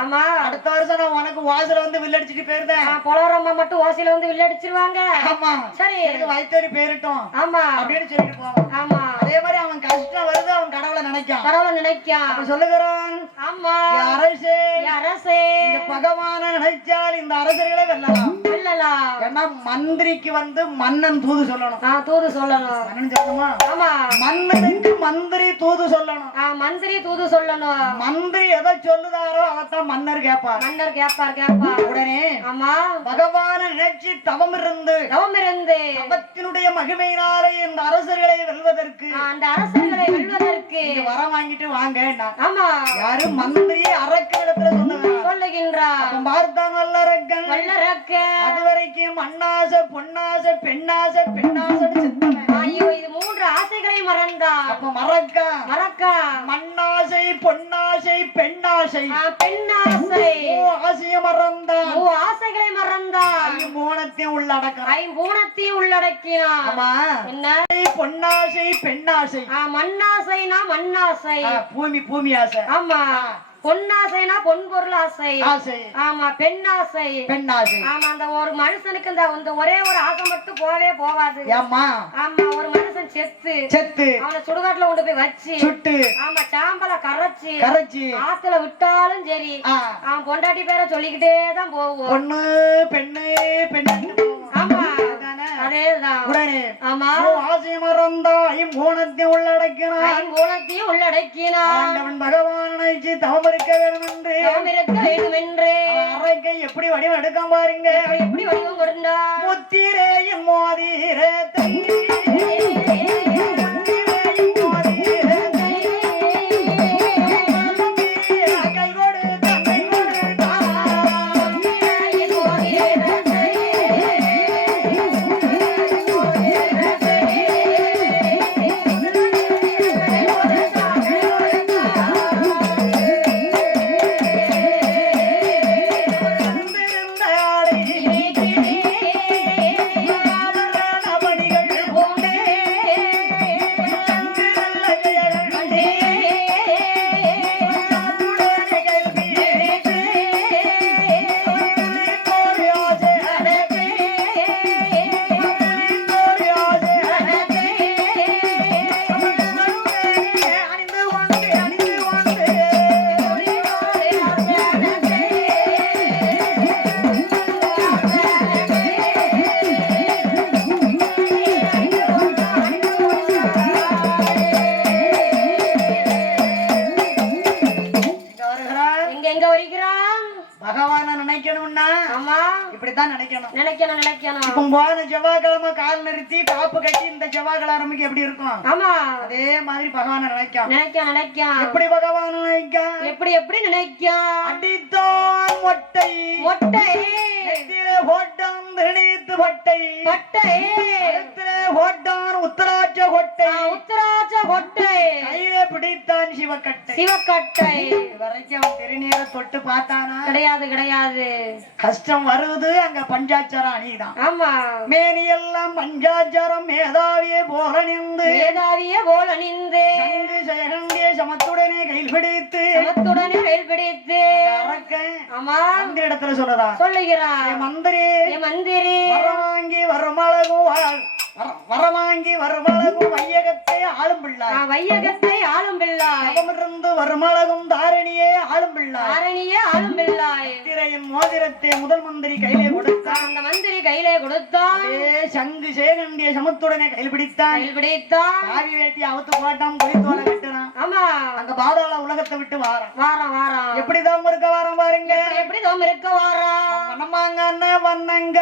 ஆமா, அடுத்த வருஷம் நான் உனக்கு வாசல வந்து வில்லடிச்சுட்டு போயிருந்தேன். பொலவரம்மா மட்டும் வாசல வந்து வில்லடிச்சிருவாங்க. ஆமா, சரி. வயிற்று பேருட்டும். ஆமா, அப்படின்னு சொல்லிட்டு போவோம். ஆமா, அதே மாதிரி அவன் கஷ்டம் வருது, அவன் கடவுளை நினைக்கான். சொல்லுகிறான். ஆமா, அரசே இந்த பகவான நினைச்சால் இந்த அரசர்களை வெல்லலாம். ஏன்னா மந்திரிக்கு வந்து மன்னன் தூது சொல்லணும். மன்னன் சொல்லணுமா? ஆமா, மன்னனுக்கு மந்திரி தூது சொல்லணும். மந்திரி எதை சொல்லுதாரோ அதைத்தான் மன்னர் கேட்பார். உடனே ஆமா, பகவான நினைச்சு தவம் இருந்து தவத்தினுடைய மகிமையினாலே இந்த அரசர்களை வெல்வதற்கு வர வாங்கிட்டு வாங்க. ஆமா, யாரு? மந்திரி அரக்கனிடத்துல சொல்லுகின்றார். பார்த்தான் வல்லரக்கன். அதுவரைக்கும் மண்ணாசை பொன்னாசை பெண்ணாசை இது 3 ஆசைகளை மறந்தான். அப்ப மறக்க மண்ணாசை பொன்னாசை பெண்ணாசை ஆசையை மறந்தான். ஆசைகளை மறந்தான். ஐம்பூனத்தையும் உள்ளடக்கினான். ஆமா, என்ன? பொன்னாசை பெண்ணாசை. மண்ணாசை பூமி ஆசை. ஆமா, பொன்னாசைனா பொன்பொருள் ஆசை. ஆமா, பெண்ணாசை. ஆமா, அந்த ஒரு மனுஷனுக்கு இந்த ஒரே ஒரு ஆசை மட்டும் போவாது. ஆமா, ஒரு மனுஷன் செத்து அவனை சுடுகாட்டுல கொண்டு போய் வச்சு சுட்டு ஆமா சாம்பல கரைச்சி ஆத்துல விட்டாலும் சரி அவன் பொண்டாட்டி பேரை சொல்லிக்கிட்டே தான் போவோம். பொண்ணு பெண்ணு. ஆமா, அதேதான். ஆமா, ஆசை மறந்தாய் ஐம்பூனத்தையும் உள்ளடக்கினான். பகவான் நினைச்சு தவம் இருக்க வேண்டும் என்று அறைக்கை எப்படி வடிவம் எடுக்க பாருங்க. எப்படி வடிவம் கொடுத்தா? முத்திரையும் மோதிரத்தை இப்படித்தான் நினைக்கணும் நினைக்கணும் நினைக்கணும். இப்ப போன செவ்வாய்க்கிழமை கால் நிறுத்தி காப்பு கட்டி இந்த செவ்வாய்க்கிழமைக்கு எப்படி இருக்கும்? ஆமா அதே மாதிரி பகவான நினைக்கும் நினைக்கும். எப்படி பகவான் நினைக்கும்? எப்படி நினைக்கும்? அடித்தான் மொட்டை மொட்டை போட்டான் திருநீத்து பட்டை போட்டான் உத்தராட்ச கொட்டை கையிலே பிடித்தான் சிவக்கட்டை வரைக்கும் திருநீரை தொட்டு பார்த்தானா? கிடையாது. கஷ்டம் வருவது அங்க பஞ்சாச்சாரம் அணிதான். ஆமா மேனி எல்லாம் பஞ்சாச்சாரம் மேதாவியே போல நின்று சங்கு ஜெயகண்டிய சமத்துடனே கையில் பிடித்து ஆமா அந்த இடத்துல சொல்லதா சொல்லுகிறார். மந்திரி வரவாங்கி வருமளகும் வையகத்தை ஆளும் பிள்ளாய் அவமிருந்து வருமளகும் தாரணியே ஆளும் பிள்ளாய் திரையின் மோதிரத்தை முதல் மந்திரி கையிலே கொடுத்தான். அந்த மந்திரி கையிலே கொடுத்தான். சங்கு சேகண்டிய சமத்துடனே கையில் பிடித்தான். காவி வேட்டி அவுத்து போட்டான், குளித்தோல விட்டுறான். ஆமா அங்க பாதாள உலகத்தை விட்டு வாரம் எப்படிதான் இருக்க வாரம் பாருங்க. எப்படிதான் இருக்க வாரம் வனமாங்க வண்ணங்க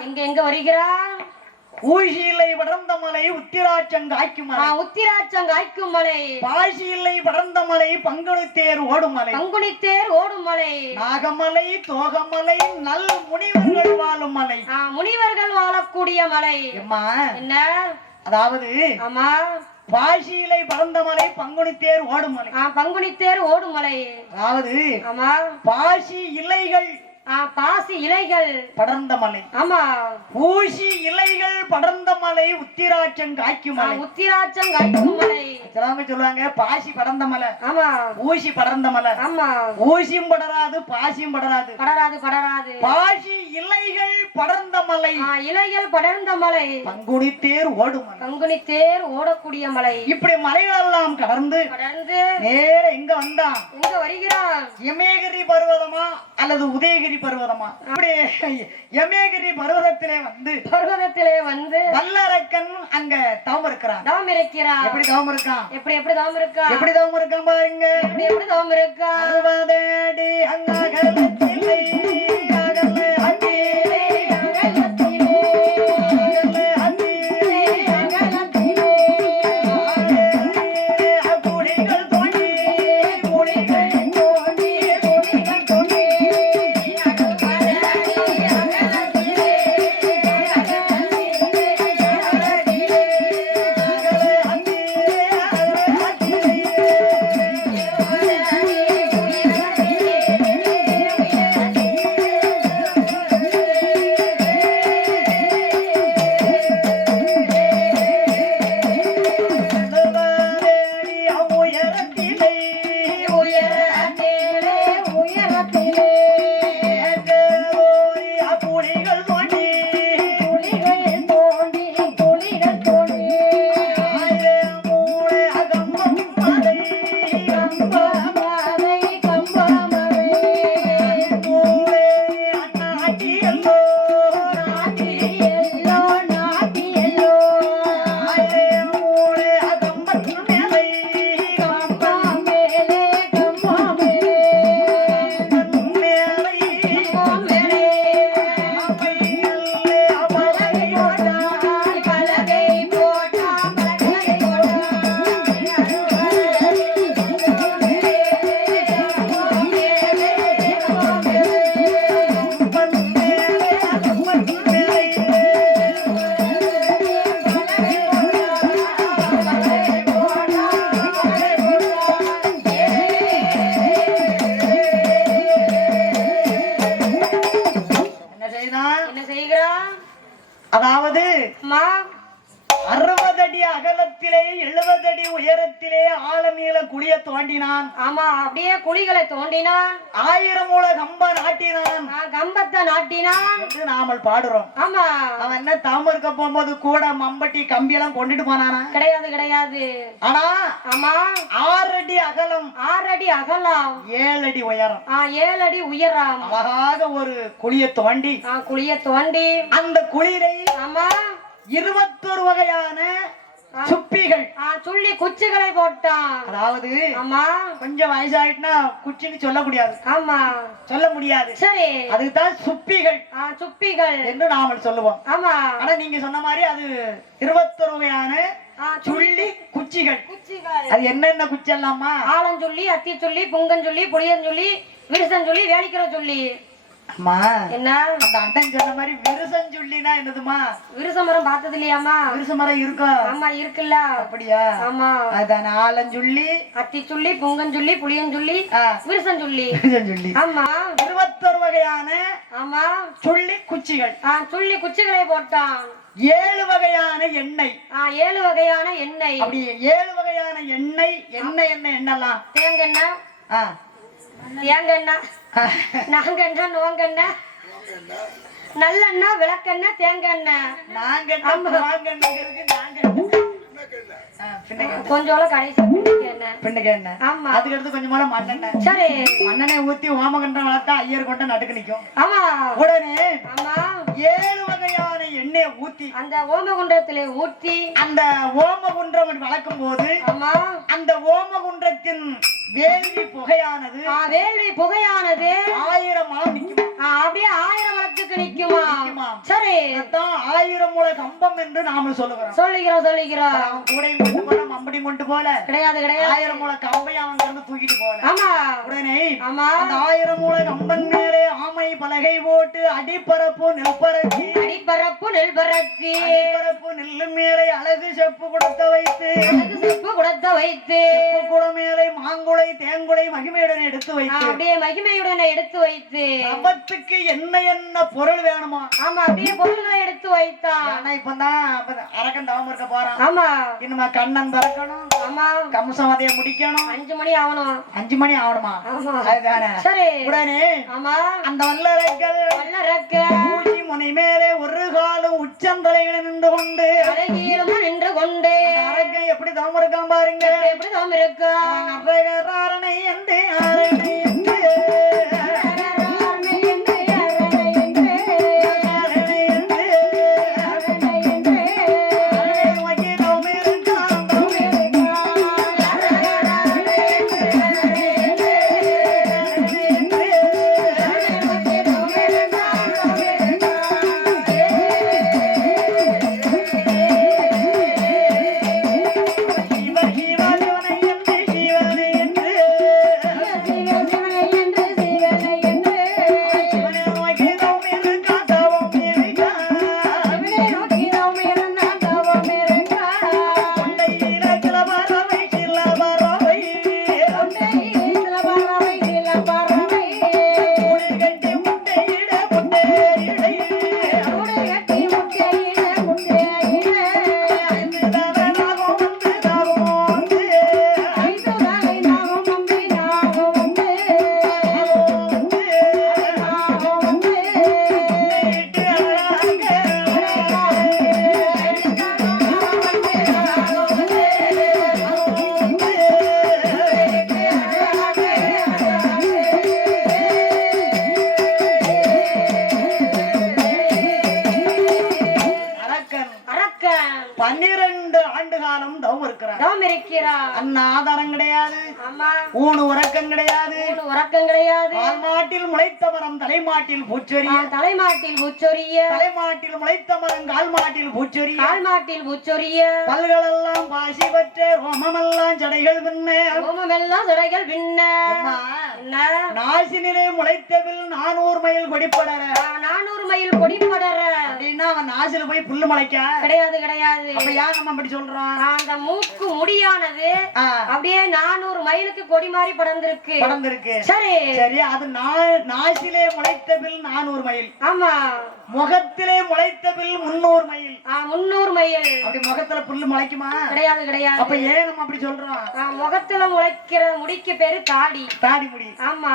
அங்கே எங்க வருகிறார்? ஊசியிலை படர்ந்த மலை உத்திராட்சம் காய்க்கும் மலை பாசியிலை படர்ந்த மலை பங்குனி தேர் ஓடும் மலை நாகமலை தோகமலை நல் முனிவர்கள் வாழும் மலை முனிவர்கள் வாழக்கூடிய மலை. என்ன அதாவது ஆமா பாசியிலை படர்ந்த மலை பங்குனி தேர் ஓடும் மலை அதாவது ஆமா பாசி இலைகள் படர்ந்த மலை. ஆமா ஊசி இலைகள் படர்ந்த மலை உத்திராட்சம் காய்க்கும் மலை. சொல்லுவாங்க பாசி படர்ந்த மலை, ஆமா ஊசி படர்ந்த மலை. ஆமா ஊசியும் படராது பாசியும் படராது. பாசி இலைகள் படர்ந்த மலை, இலைகள் படர்ந்த மலை பங்குனி தேர் ஓடக்கூடிய மலை. இப்படி மலைகள் எல்லாம் கடந்து நேர எங்க வந்தான்? எங்க வருகிறான்? யமேகிரி பர்வதமா அல்லது உதயகிரி பர்வதமா? அப்படி யமேகிரி பர்வதத்திலே வந்து வல்லரக்கன் அங்க தவம் இருக்கிறான். எப்படி தவம் இருக்கான்? எப்படி தவம் இருக்கான் பாருங்க. எப்படி தவம் இருக்கான்? 60 அடி அங்கலத்திலே அதாவது அம்மா 60 அடி அகலத்திலே 70 அடி உயரத்திலே ஆழ நீள குழிய தோண்டினான். ஆமா அப்படியே குழிகளை தோண்டினான். 1000 மூல கம்ப நாட்டினான். கம்பத்தை நாட்டினான் என்று நாமல் பாடுறோம். ஆமா அவன் என்ன தாமருக்க போகும்போது கூட மம்பட்டி கம்பி எல்லாம் கொண்டுட்டு போனானா? கிடையாது கிடையாது. ஆனா ஆமா 6 அடி அகலம் 6 அடி அகலம் 7 அடி உயரம் 7 அடி உயரம் அழகாக ஒரு குழிய தோண்டி குழிய தோண்டி அந்த குழியிலே ஆமா 21 வகையான சுப்பிகள் சுள்ளி குச்சிகளை போட்டான். அதாவது ஆமா கொஞ்சம் வயசாயிட்டுனா குச்சின்னு சொல்ல முடியாது. ஆமா சொல்ல முடியாது. சரி அதுதான் சுப்பிகள் சுப்பிகள் என்று நாம சொல்லுவோம். ஆமா ஆனா நீங்க சொன்ன மாதிரி அது 21 வகையான சுள்ளி குச்சிகள். குச்சிகள் அது என்னென்ன குச்சி எல்லாமா? ஆலஞ்சொல்லி, அத்தி சொல்லி, புங்கஞ்சொல்லி, புளியஞ்சொல்லி, விரிசஞ்சொல்லி, வேலிக்கிற சொல்லி. அம்மா என்ன அந்த அண்ணன் சொன்ன மாதிரி விருசஞ்சுள்ளினா என்னதுமா? விருச மரம் பார்த்தது இல்லையாமா? விருச மரம் இருக்கா? ஆமா இருக்குல்ல. அப்படியா? ஆமா அதான் ஆலஞ்சுள்ளி, அத்தி சொல்லி, புங்கஞ்சொல்லி, புளியஞ்சொல்லி, விரிசஞ்சொல்லி. விருசஞ்சுள்ளி. ஆமா 21 வகையான ஆமா சுள்ளி குச்சிகள். சுள்ளி குச்சிகளை போட்டான். 7 வகையான எண்ணெய். 7 வகையான எண்ணெய். அப்படி 7 வகையான எண்ணெய் என்ன என்னலாம்? தேங்கெண்ணெய், தேங்கெண்ணெய், நாங்கெண்ணெய், நோங்கெண்ணெய், நல்லெண்ணெய், விளக்கெண்ணெய், தேங்கெண்ணெய். கொஞ்சோட கடைசி ஆமா அதுக்கு அடுத்து கொஞ்சம் போல மண்ணெண்ணெய். சரி மண்ணெண்ணெய் ஊத்தி ஓமகண்டம் வளர்த்தா ஐயர் கொண்ட நடுக்கு நிக்கும். ஆமா உடனே ஆமா 7 வகையான எண்ணெயை ஊத்தி அந்த ஓமகுண்டத்திலே ஊற்றி அந்த ஓமகுன்றம் வளர்க்கும் போது ஆமா அந்த ஓமகுன்றத்தின் வேள்வி புகையானது 1000 மலம் நிக்குமா? அப்படியே 1000 மலத்துக்கு நிக்குமா? சரி 1000 மூல கம்பம் என்று நாம சொல்லுகிறோம். சொல்லுகிறோம் கூடையும் கொண்டு போல மம்படி கொண்டு போல கிடையாது 1000 மூல கம்பையும் அவன் இருந்து தூக்கிட்டு போல. ஆமா உடனே ஆமா அந்த 1000 மூல கம்பன் மேலே ஆமை பலகை போட்டு அடிப்பரப்பு நெல்பரத்தி நெல்லு மேலே அழகு செப்பு கொடுத்த வைத்து கூட மேலே மாங்குளை தேங்குளை மகிமையுடன் எடுத்து வைத்து அப்படியே மகிமையுடன் எடுத்து வைத்து அவத்துக்கு என்ன பொருள் வேணுமா? ஆமா அப்படியே பொருள்களை எடுத்து வைத்தான். இப்பதான் அரக்கன் தவம் இருக்க போறான். ஆமா இனிமே கண்ணன் திறக்கணும். ஆமா கம்சவதைய முடிக்கணும். 5 மணி ஆகணும். 5 மணி ஆகணுமா? அதுதானே. சரி உடனே ஆமா அந்த வல்லரக்கல் ஊசி முனை மேலே ஒரு காலம் உச்சந்தலைகளை நின்று கொண்டு அரக்கன் எப்படி தவம் இருக்கான் பாருங்க. எப்படி தவம் இருக்கா? அரகராரணை என்று ஆரணை என்று ஆதாரம் கிடையாது. ஊனு உறக்கம் கிடையாது. மாட்டில் முளைத்த மரம் தலைமாட்டில் பூச்சொரிய தலைமாட்டில் முளைத்த மரம் கால்மாட்டில் பூச்சொரிய பல்களெல்லாம் பாசி பற்ற ரோமமெல்லாம் ஜடைகள் பின்ன நாசினிலே முளைத்தவில் 400 மைல் கொடிப்படர அப்படின்னா அவன் நாசில போய் புல்லு முளைக்கா கிடையாது கிடையாது. அப்ப ஏன் நம்ம அப்படி சொல்றோம்? அந்த மூக்கு முடியானது அப்படியே 400 மைலுக்கு கொடி மாதிரி படர்ந்திருக்கு. சரி சரி, அது நாசிலே முளைத்த பில் 400 மைல். ஆமா. முகத்திலே முளைத்த பில் 300 மைல். 300 மைல். அப்படி முகத்துல புல்லு முளைக்குமா? கிடையாது கிடையாது. அப்ப ஏன் நம்ம அப்படி சொல்றோம்? முகத்துல முளைக்கிற முடிக்கு பேரு தாடி. தாடி முடி. ஆமா.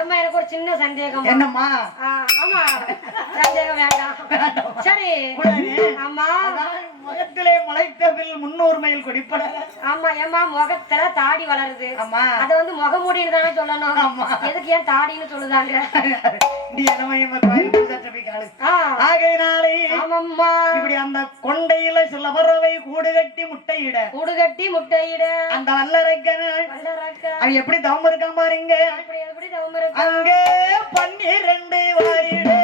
அம்மா எனக்கு ஒரு சின்ன சந்தேகம். என்னம்மா? ஆமா, சந்தேகம் வேண்டாம். சரி. ஆமா, முகத்திலே முளைத்த பில் 300 மைல் கொடிப்பட. ஆமா. ஏமா முகத்துல தாடி வளருது. ஆமா. அத வந்து முகமூடின்னு தானே சொல்லணும். எதுக்கு ஏன் தாடின்னு சொல்லுதாங்க? இப்படி அந்த கொண்டையில சில பறவை கூடு கட்டி முட்டையிட அந்த வல்லரைக்கன் அவன் எப்படி தவம் இருக்கான் பாருங்க. அங்க 12 வருடமாக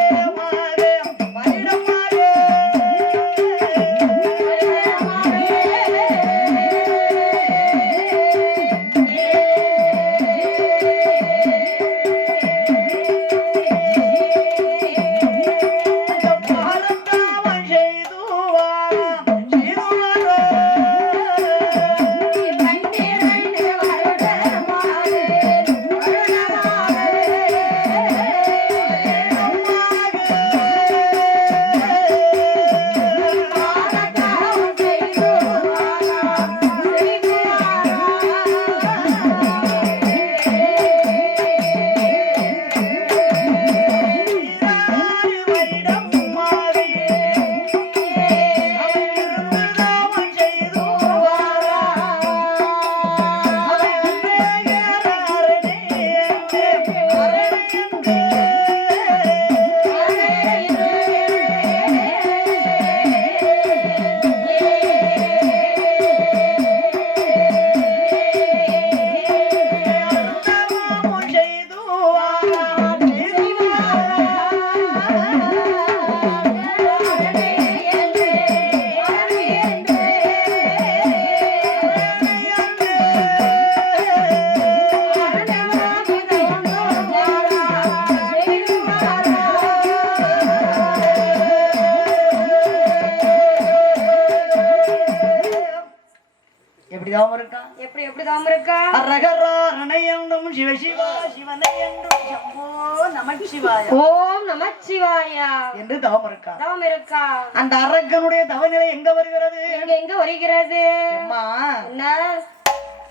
அந்த அரக்கனுடைய தவநிலை எங்க வருகிறது? எங்க வருகிறது?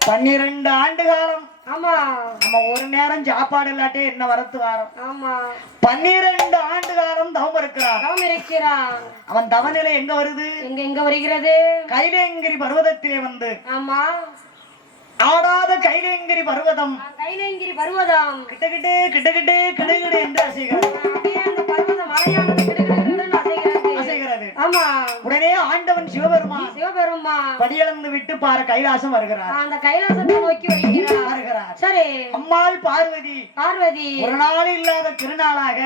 12 ஆண்டு காலம். ஆமா. நம்ம ஒரு நேரம் சாப்பாடு இல்லாட்டே என்ன வரத்து வாரம். ஆமா. 12 ஆண்டு காலம் தவம் இருக்கிறான். அவன் தவநிலை எங்க வருது? எங்க வருகிறது? கைலேங்கிரி பர்வதத்திலே வந்து. ஆமா. ஆடாத கைலேங்கிரி பர்வதம் கிட்டகிட்டே என்று அசைகிறது. ஆமா. உடனே ஆண்டவன் சிவபெருமான் படியளந்து விட்டு பார கைலாசம் வருகிறார். அந்த கைலாசத்தை நோக்கி வருகிறார். சரி. அம்மாள் பார்வதி ஒரு நாள் இல்லாத திருநாளாக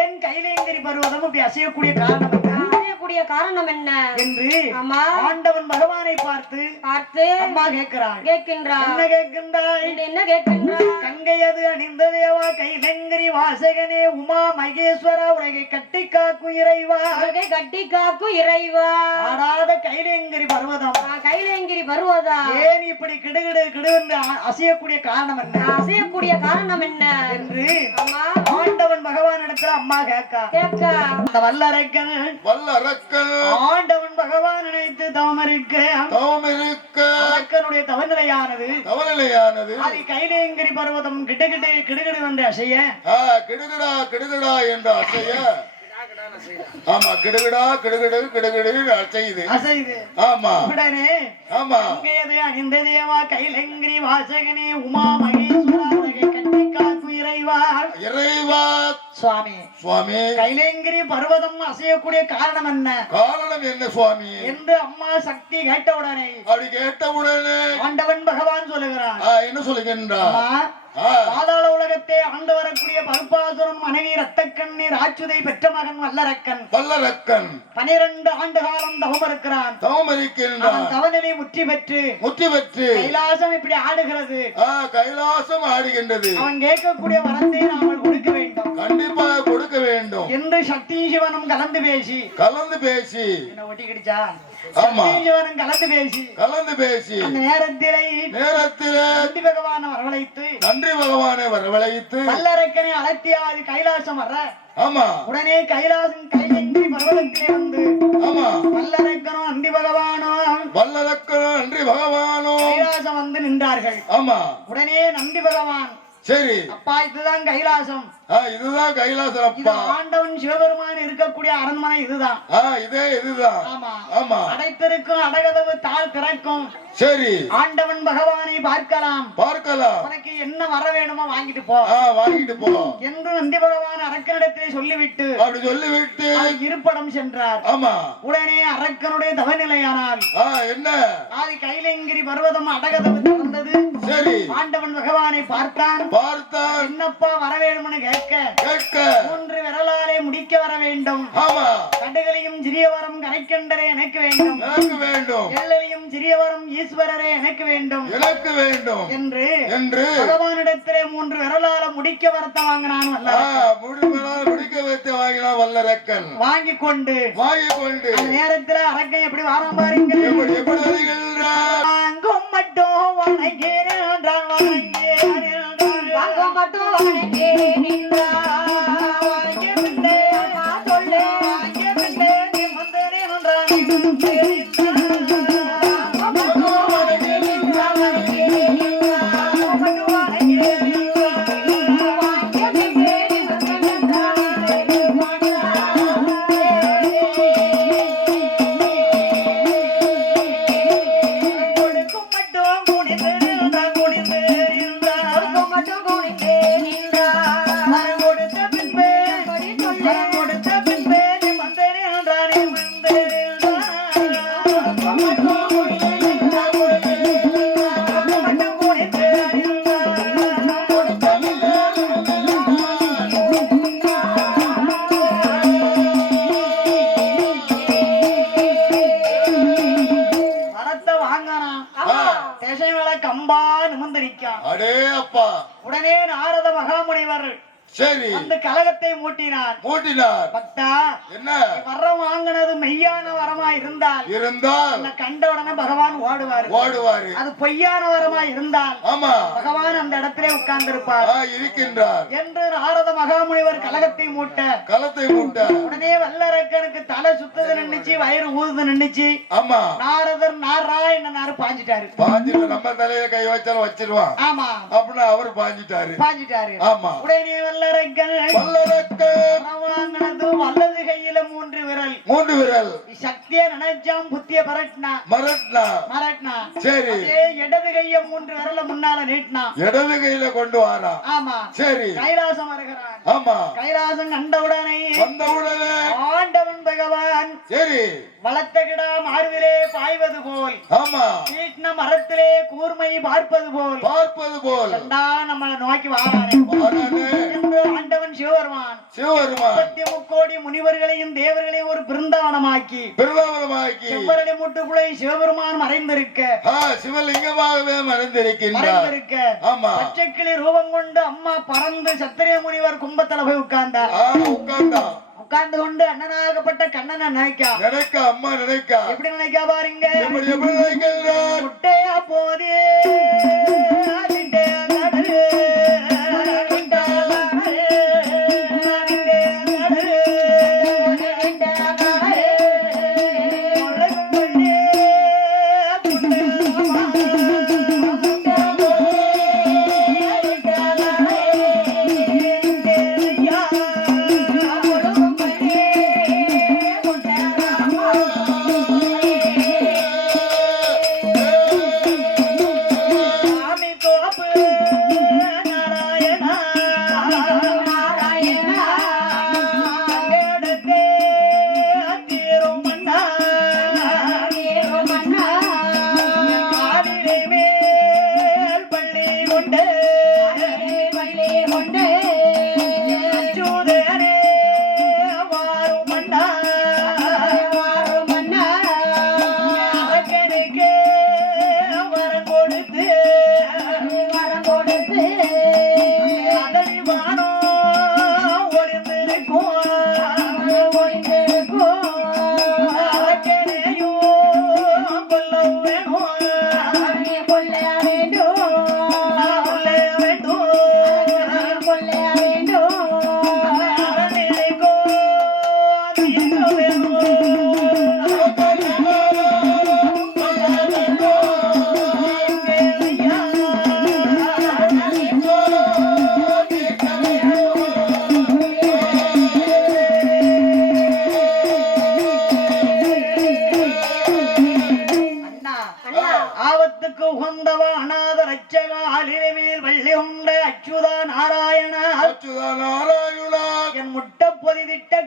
ஏன் கைலேங்கிரி பர்வதம் இப்படி அசையக்கூடிய காரணம் என்ன என்று ஆண்டவன் பகவானை பார்த்து அம்மா என்ன கேட்கின்றாய்? கங்கையது அணிந்த தேவா கைலேங்கிரி வாசகனே உமா மகேஸ்வரா உலகை கட்டி காக்கும் இறைவா ஆடாத கைலேங்கிரி பர்வதம் ஏன் இப்படி கிடுகிடு என்று அசையக்கூடிய காரணம் என்ன என்று ஆண்டவன் பகவான் இடத்துல அம்மா கேட்க வல்லரக்கன் ஆண்டவன் பகவான் நினைத்து தவமிருக்க அரக்கனுடைய தவநிலையானது அது கைலேங்கிரி பர்வதம் கிடுகிடு என்று அசைய கிடுகிடா என்று அசைய. ஆமா, கிடுகிடா அசையுது. ஆமா. உடனே அங்கேயது அணிந்த தேவா கைலேங்கிரி வாசகனே உமா மகேஸ்வரா உலகை கட்டி காக்கும் இறைவா சுவாமி கைலேங்கிரி பர்வதம் அசையக்கூடிய காரணம் என்ன சுவாமி என்று அம்மா சக்தி கேட்டவுடனே ஆண்டவன் பகவான் சொல்லுகிறான். என்ன சொல்லுகின்றார்? பாதாள உலகத்தை ஆண்டு வரக்கூடிய பல்பாசுரன் மனைவி ரத்த கண்ணீர் ஆச்சுதை பெற்ற மகன் வல்லரக்கன் 12 ஆண்டு காலம் தவம் இருக்கிறான். தவநிலை முற்றி பெற்று கைலாசம் இப்படி ஆடுகிறது. கைலாசம் ஆடுகின்றது. அவன் கேட்கக்கூடிய வரத்தை நாங்கள் கொடுக்க வேண்டும். கண்டிப்பாக கொடுக்க வேண்டும் என்று சக்தியும் சிவனும் கலந்து பேசி என்ன ஒட்டி கிடிச்சா ஆமா சக்தியும் சிவனும் கலந்து பேசி அந்த நேரத்திலே நந்தி பகவானை வரவழைத்து வல்லரக்கனை அலத்தியாதி கைலாசம் வர ஆமா உடனே கைலாசம் கையெங்கி பர்வதத்திலே வந்து ஆமா வல்லரக்கனும் நந்தி பகவானோ கைலாசம் வந்து நின்றார்கள் ஆமா உடனே நந்தி பகவான் சரி அப்பா இதுதான் கைலாசம் இதுதான் கைலாசம் அப்பா ஆண்டவன் சிவபெருமான் இருக்கக்கூடிய அரண்மனை இதுதான் இதுதான் ஆமா ஆமா அடைத்திருக்கும் அடகதவு தாழ் திறக்கும் சரி ஆண்டவன் பகவானை பார்க்கலாம் உனக்கு என்ன வர வேணுமோ வாங்கிட்டு போ என்று நந்தி பகவான் அரக்கனிடத்திலே சொல்லிவிட்டு இருப்படம் சென்றார் ஆமா உடனே அரக்கனுடைய தவநிலையானால் என்ன ஆதி கைலங்கிரி பர்வதம் அடகதவு திறந்தது சரி ஆண்டவன் பகவானை பார்த்தான் என்னப்பா வர வேணும்னு கேட்க 3 விரலாலே முடிக்க வர வேண்டும் கடுகளையும் சிறியவரம் கரைக்கண்டரே எனக்கு வேண்டும் எல்லையும் சிறியவரம் ஈஸ்வரரே எனக்கு வேண்டும் என்று பகவானிடத்திலே 3 விரலால முடிக்க வரத்த வாங்கினான் வல்லரக்கன் வாங்கிக் கொண்டு அந்த நேரத்தில் அரக்கன் எப்படி வாரம் பாருங்க வாங்கும் மட்டும் வணங்கிறேன் மட்டும் உடனே நாரத மகாமுனிவர் சரி அந்த கலகத்தை மூட்டினார் பக்தா என்ன வரம் வாங்கினது மெய்யான வரமா இருந்தால் கண்ட உடனே பகவான் ஓடுவாரு அது பொய்யான வரமா இருந்தால் ஆமா பகவான் அந்த இடத்திலே உட்கார்ந்து இருப்பார் என்று நாரத மகாமுனிவர் கலகத்தை மூட்ட உடனே வல்லரக்கனுக்கு தலை சுத்தது நின்னுச்சு வயிறு ஊதுது நின்னுச்சு ஆமா நாரதர் நாராயணனாரு பாஞ்சிட்டாரு நம்ம தலையில கை வச்சாலும் வச்சிருவான் ஆமா அப்படின்னு அவர் பாஞ்சிட்டாரு ஆமா உடனே வாங்கினது வலது கையில 3 விரல் சக்திய நினைச்சாம் புத்திய மரட்னா சரி இடது கைய 3 விரல முன்னால நீட்டினா இடது கையில கொண்டு வாரா ஆமா சரி கைலாசம் வருகிறான் ஆமா கைலாசம் கண்டவுடனே ஆண்டவன் பகவான் சரி வளர்த்த கிடா மார்பிலே பாய்வது போல் ஆமா நீட்டின மரத்திலே கூர்மை பார்ப்பது போல் நம்மளை நோக்கி வாரானே என்று ஆண்டவன் சிவபெருமான் 33 கோடி முனிவர்களையும் தேவர்களையும் ஒரு பிருந்தாவனமாக்கி செவ்வரளி முட்டுக்குள்ளே சிவபெருமான் மறைந்திருக்க சிவலிங்கமாகவே மறைந்திருக்கின்றார் பச்சைக்கிளி ரூபம் கொண்டு அம்மா பறந்து சத்திரிய முனிவர் கும்பத்துல போய் உட்கார்ந்தார் உட்கார்ந்து கொண்டு அண்ணனாகப்பட்ட கண்ணனை நினைக்க அம்மா நினைக்க எப்படி நினைக்க பாருங்க எப்படி முட்டையா போதே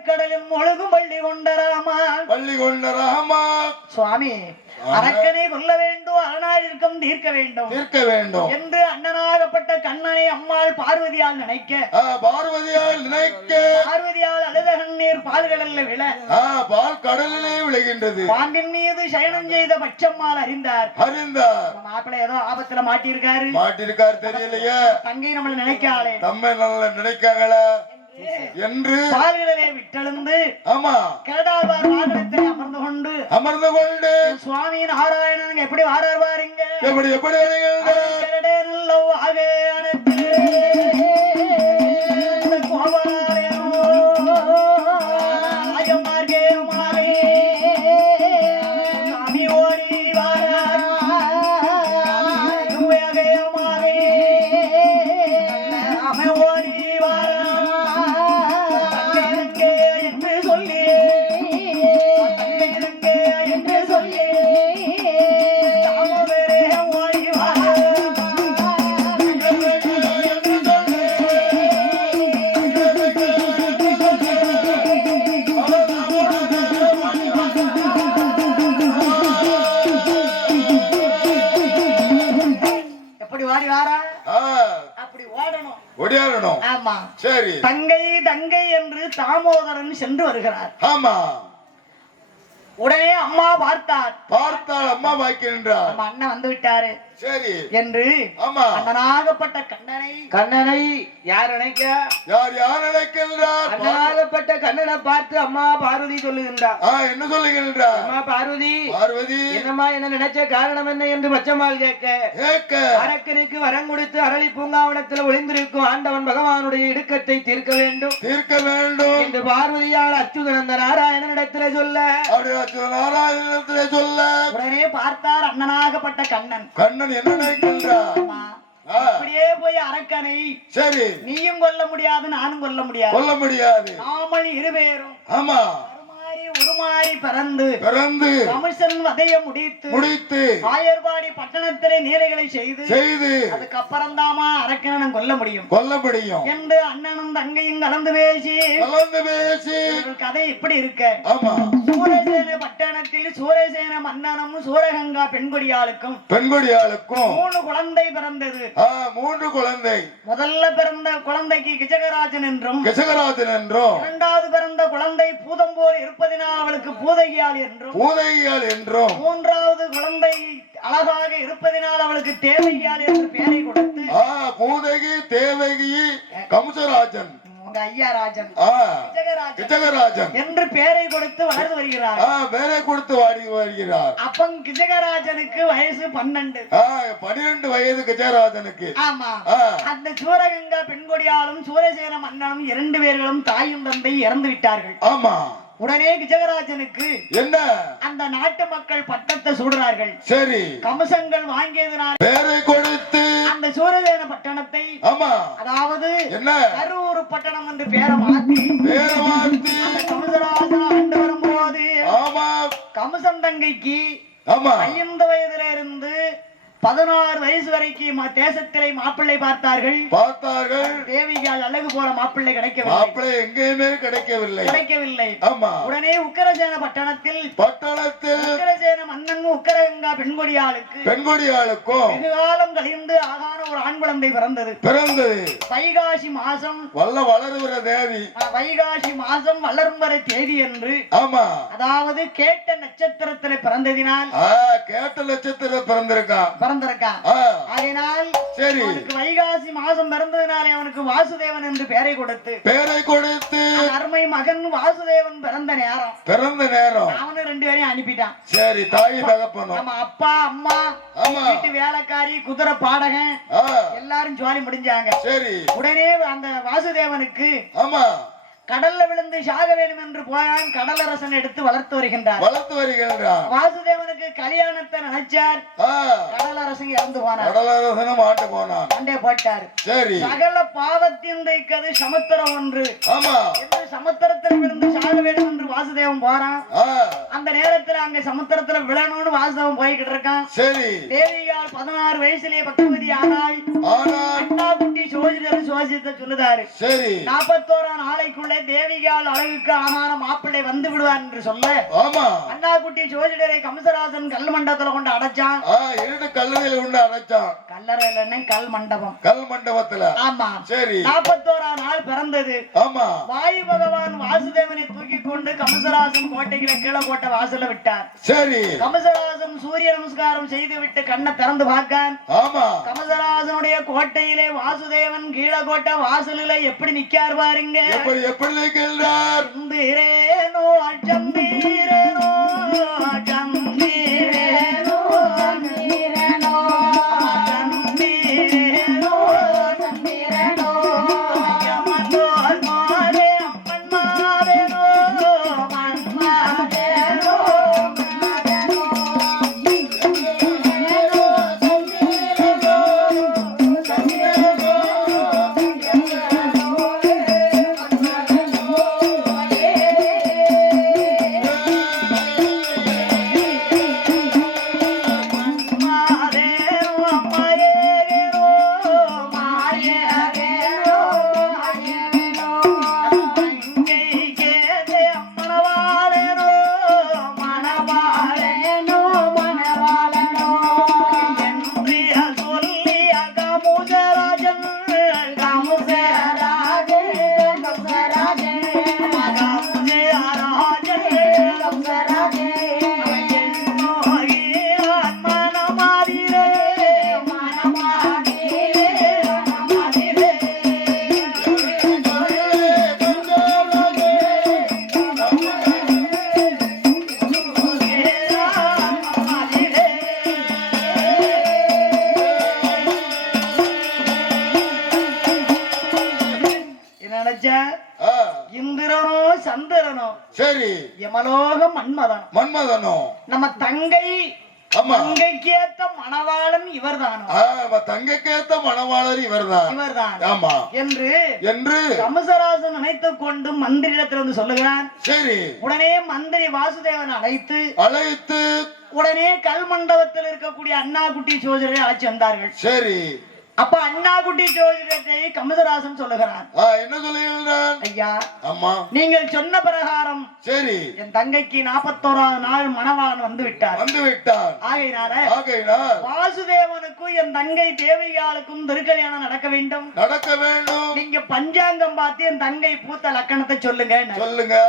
கடலில் முழுகும் பள்ளி கொண்ட ராமா பள்ளி கொண்ட ராமா சுவாமி அரக்கனை கொல்ல வேண்டும் அரணாயிருக்கம் தீர்க்க வேண்டும் தீர்க்க வேண்டும் என்று அண்ணனாகப்பட்ட கண்ணனை அம்மாள் பார்வதியால் நினைக்க பார்வதியால் நினைக்க பார்வதியால் அழுத கண்ணீர் பால்கடல்ல விழ பால் கடலிலே விழுகின்றது. பாம்பின் மீது சயனம் செய்த பச்சம்மாள் அறிந்தார். மாப்பிள்ளை ஏதோ ஆபத்துல மாட்டிருக்காரு தெரியலையே. தங்கை நம்மள நினைக்காளே தம்மை நல்ல நினைக்காங்களா என்று பால்களிலே விட்டெழுந்து ஆமா கேடாழ்வார் வாகனத்தை அமர்ந்து கொண்டு சுவாமி நாராயணன் எப்படி வாரார் பாருங்க. எப்படி வருகிறது சரி. தங்கை என்று தாமோதரன் சென்று வருகிறார். ஆமா. உடனே அம்மா பார்த்தாள் அம்மா பார்க்கின்றார். அண்ணன் வந்து விட்டாரு சரி என்று அண்ணனாகப்பட்ட கண்ணனை யார் நினைக்கின்றார்? அண்ணனாகப்பட்ட கண்ணனை பார்த்து அம்மா பார்வதி சொல்லுகின்றார். என்ன சொல்லுகின்றார்? அம்மா பார்வதி என்னம்மா என்ன நினைச்ச காரணம் என்ன என்று பச்சம்மாள் கேட்க அரக்கனுக்கு வரம் கொடுத்து அரளி பூங்காவனத்தில் ஒளிந்திருக்கும் ஆண்டவன் பகவானுடைய இடுக்கத்தை தீர்க்க வேண்டும் என்று பார்வதியால் அச்சுதனந்த நாராயணனிடத்திலே சொல்ல உடனே பார்த்தார் அண்ணனாகப்பட்ட கண்ணன் என்ன நினைக்கின்றார்? அப்படியே போய் அரக்கனை சரி நீயும் கொல்ல முடியாது நானும் கொல்ல முடியாது நாமல் இருவேரும் ஆமா உருமாறி பிறந்து கமிஷன் வதைய முடித்து ஆயர்பாடி பட்டணத்திலே நீரைகளை செய்து அதுக்கப்புறம் தாமா அரக்கனை கொல்ல முடியும் என்று அண்ணனும் தங்கையும் கலந்து பேசி கதை இப்படி இருக்க சூரசேன பட்டணத்தில் சூரசேன மன்னனும் சூரகங்கா பெண்கொடியாளுக்கும் 3 குழந்தை பிறந்தது. 3 குழந்தை. முதல்ல பிறந்த குழந்தைக்கு கிஜகராஜன் என்றும் இரண்டாவது பிறந்த குழந்தை பூதம்போர் இருப்பதினால் அவளுக்கு பூதகியால் என்றும் மூன்றாவது குழந்தை அழகாக இருப்பதினால் அவளுக்கு தேவகியால் என்று பெயரை கொடுத்து பூதகி தேவகி கம்சராஜன் கிஜகராஜன் என்று பெயரை கொடுத்து வளர்ந்து வருகிறார். அப்பன் கிஜகராஜனுக்கு வயசு 12 வயது கிஜகராஜனுக்கு. ஆமா. அந்த சூரகங்கா பெண்கொடியாலும் சூரசேன மன்னனும் 2 பேர்களும் தாயும் தந்தை இறந்து விட்டார்கள். ஆமா. உடனே கிஜகராஜனுக்கு என்ன அந்த நாட்டு மக்கள் பட்டத்தை சூடுறார்கள். சரி கம்சங்கள் வாங்கியதனால் பேரை கொடுத்து அந்த சூரசேன பட்டணத்தை அதாவது என்ன கரூர் பட்டணம் என்று பேரை மாத்தி கம்சராஜன் ஆண்டு வரும்போது கம்சன் தங்கைக்கு 5 வயதுல இருந்து 16 வயசு வரைக்கும் தேசத்திலே மாப்பிள்ளை பார்த்தார்கள். தேவிகால் அழகு போல மாப்பிள்ளை கிடைக்கவில்லை. உடனே உக்கரசேன பட்டணத்தில் உக்கரசேன மன்னன் உக்கரகங்கா பெண்கொடியாளுக்கும் வெகு காலம் கழிந்து ஆகான ஒரு ஆண் குழந்தை பிறந்தது. வைகாசி மாசம் வளருகிற தேவி. வைகாசி மாசம் வளரும் வரை தேதி என்று அதாவது கேட்ட நட்சத்திரத்தில் பிறந்ததினால் பிறந்திருக்கான். அதனால் அவனுக்கு வைகாசி மாசம் பிறந்ததினாலே அவனுக்கு வாசுதேவன் என்று பெயரை கொடுத்து அருமை மகன் வாசுதேவன் பிறந்த நேரம் அவனு 2 பேரையும் அனுப்பிட்டான். சரி தாய் தகப்பனும் அப்பா அம்மா வீட்டு வேலைக்காரி குதிரை பாடகன் எல்லாரும் ஜோலி முடிஞ்சாங்க. உடனே அந்த வாசுதேவனுக்கு கடல்ல விழுந்து சாக வேண்டும் என்று போயான் கடலரசன் எடுத்து வளர்த்து வருகின்றார். வாசுதேவனுக்கு கல்யாணத்தை நினைச்சார். கடலரசன் இறந்து போனார். அண்டே போட்டார். சகல பாவத்தின் தைக்கது சமுத்திரம் ஒன்று. சமுத்திரத்தில் விழுந்து சாக வேண்டும் என்று வாசுதேவன் வாசுதேவன் போறான் அந்த நேரத்துல அங்க சமுத்திரத்துல விழணும்னு வாசுதேவன் போய்கிட்டு இருக்கான் சரி தேவிகால் 16 வயசுலயே பக்குவதி ஆனாள் அண்ணா குட்டி சோதிடர் சோசித்த சொல்லுதாரு சரி 41 நாளைக்குள்ளே தேவிகால் அழகுக்கு ஆகான மாப்பிள்ளை வந்து விடுவார் என்று சொல்ல ஆமா அண்ணா குட்டி சோதிடரை கம்சராசன் கல் மண்டபத்துல கொண்டு அடைச்சான் இரண்டு கல்லறையில உண்டு அடைச்சான் கல்லறையில கல் மண்டபம் கல் மண்டபத்துல ஆமா சரி 41 நாள் பிறந்தது ஆமா வாயு பகவான் வாசுதேவனை தூக்கி கொண்டு கம்சராசன் கோட்டைகளை கீழே கோட்டை வாசல்ல விட்டார் சரி கம்சராசன் சூரிய நமஸ்காரம் செய்து விட்டு கண்ணை திறந்து பார்க்கான் ஆமா கம்சராசனுடைய கோட்டையிலே வாசுதேவன் கீழகோட்டை வாசலில எப்படி நிக்கார் பாருங்க எப்படி நிற்கின்றார் சம்பீரேனோ அச்சம்பீரேனோ அச்சம்பீரேனோ அச்சம்பீரேனோ அச்சம்பீரேனோ அச்சம்பீரேனோ யமனோல் மாரே மன்மாரேனோ மன்மாரேனோ இந்திரனோ சந்திரனோ சரி யமலோகம் மன்மதனோ நம்ம தங்கை தங்கைக்கேத்த மணவாளன் இவர்தானோ தங்கைக்கேத்த மணவாளர் இவர்தான் ஆமா என்று கம்சராசன் நினைத்துக் கொண்டு மந்திரிடத்தில் வந்து சொல்லுகிறான் சரி உடனே மந்திரி வாசுதேவன் அழைத்து உடனே கல் மண்டபத்தில் இருக்கக்கூடிய அண்ணா குட்டி சோதரரை அழைச்சு வந்தார்கள் சரி அப்ப அண்ணா குட்டி ஜோதிடத்தை கமசராசன் சொல்லுகிறான் என்ன சொல்லுகிறான் ஐயா அம்மா நீங்கள் சொன்ன பிரகாரம் சரி என் தங்கைக்கு 41வது நாள் மணவாளன் வந்து விட்டார் ஆகையினால வாசுதேவனுக்கும் என் தங்கை தேவிகாலுக்கும் திருக்கல்யாணம் நடக்க வேண்டும் நீங்க பஞ்சாங்கம் பார்த்து என் தங்கை பூத்த லக்கணத்தை சொல்லுங்க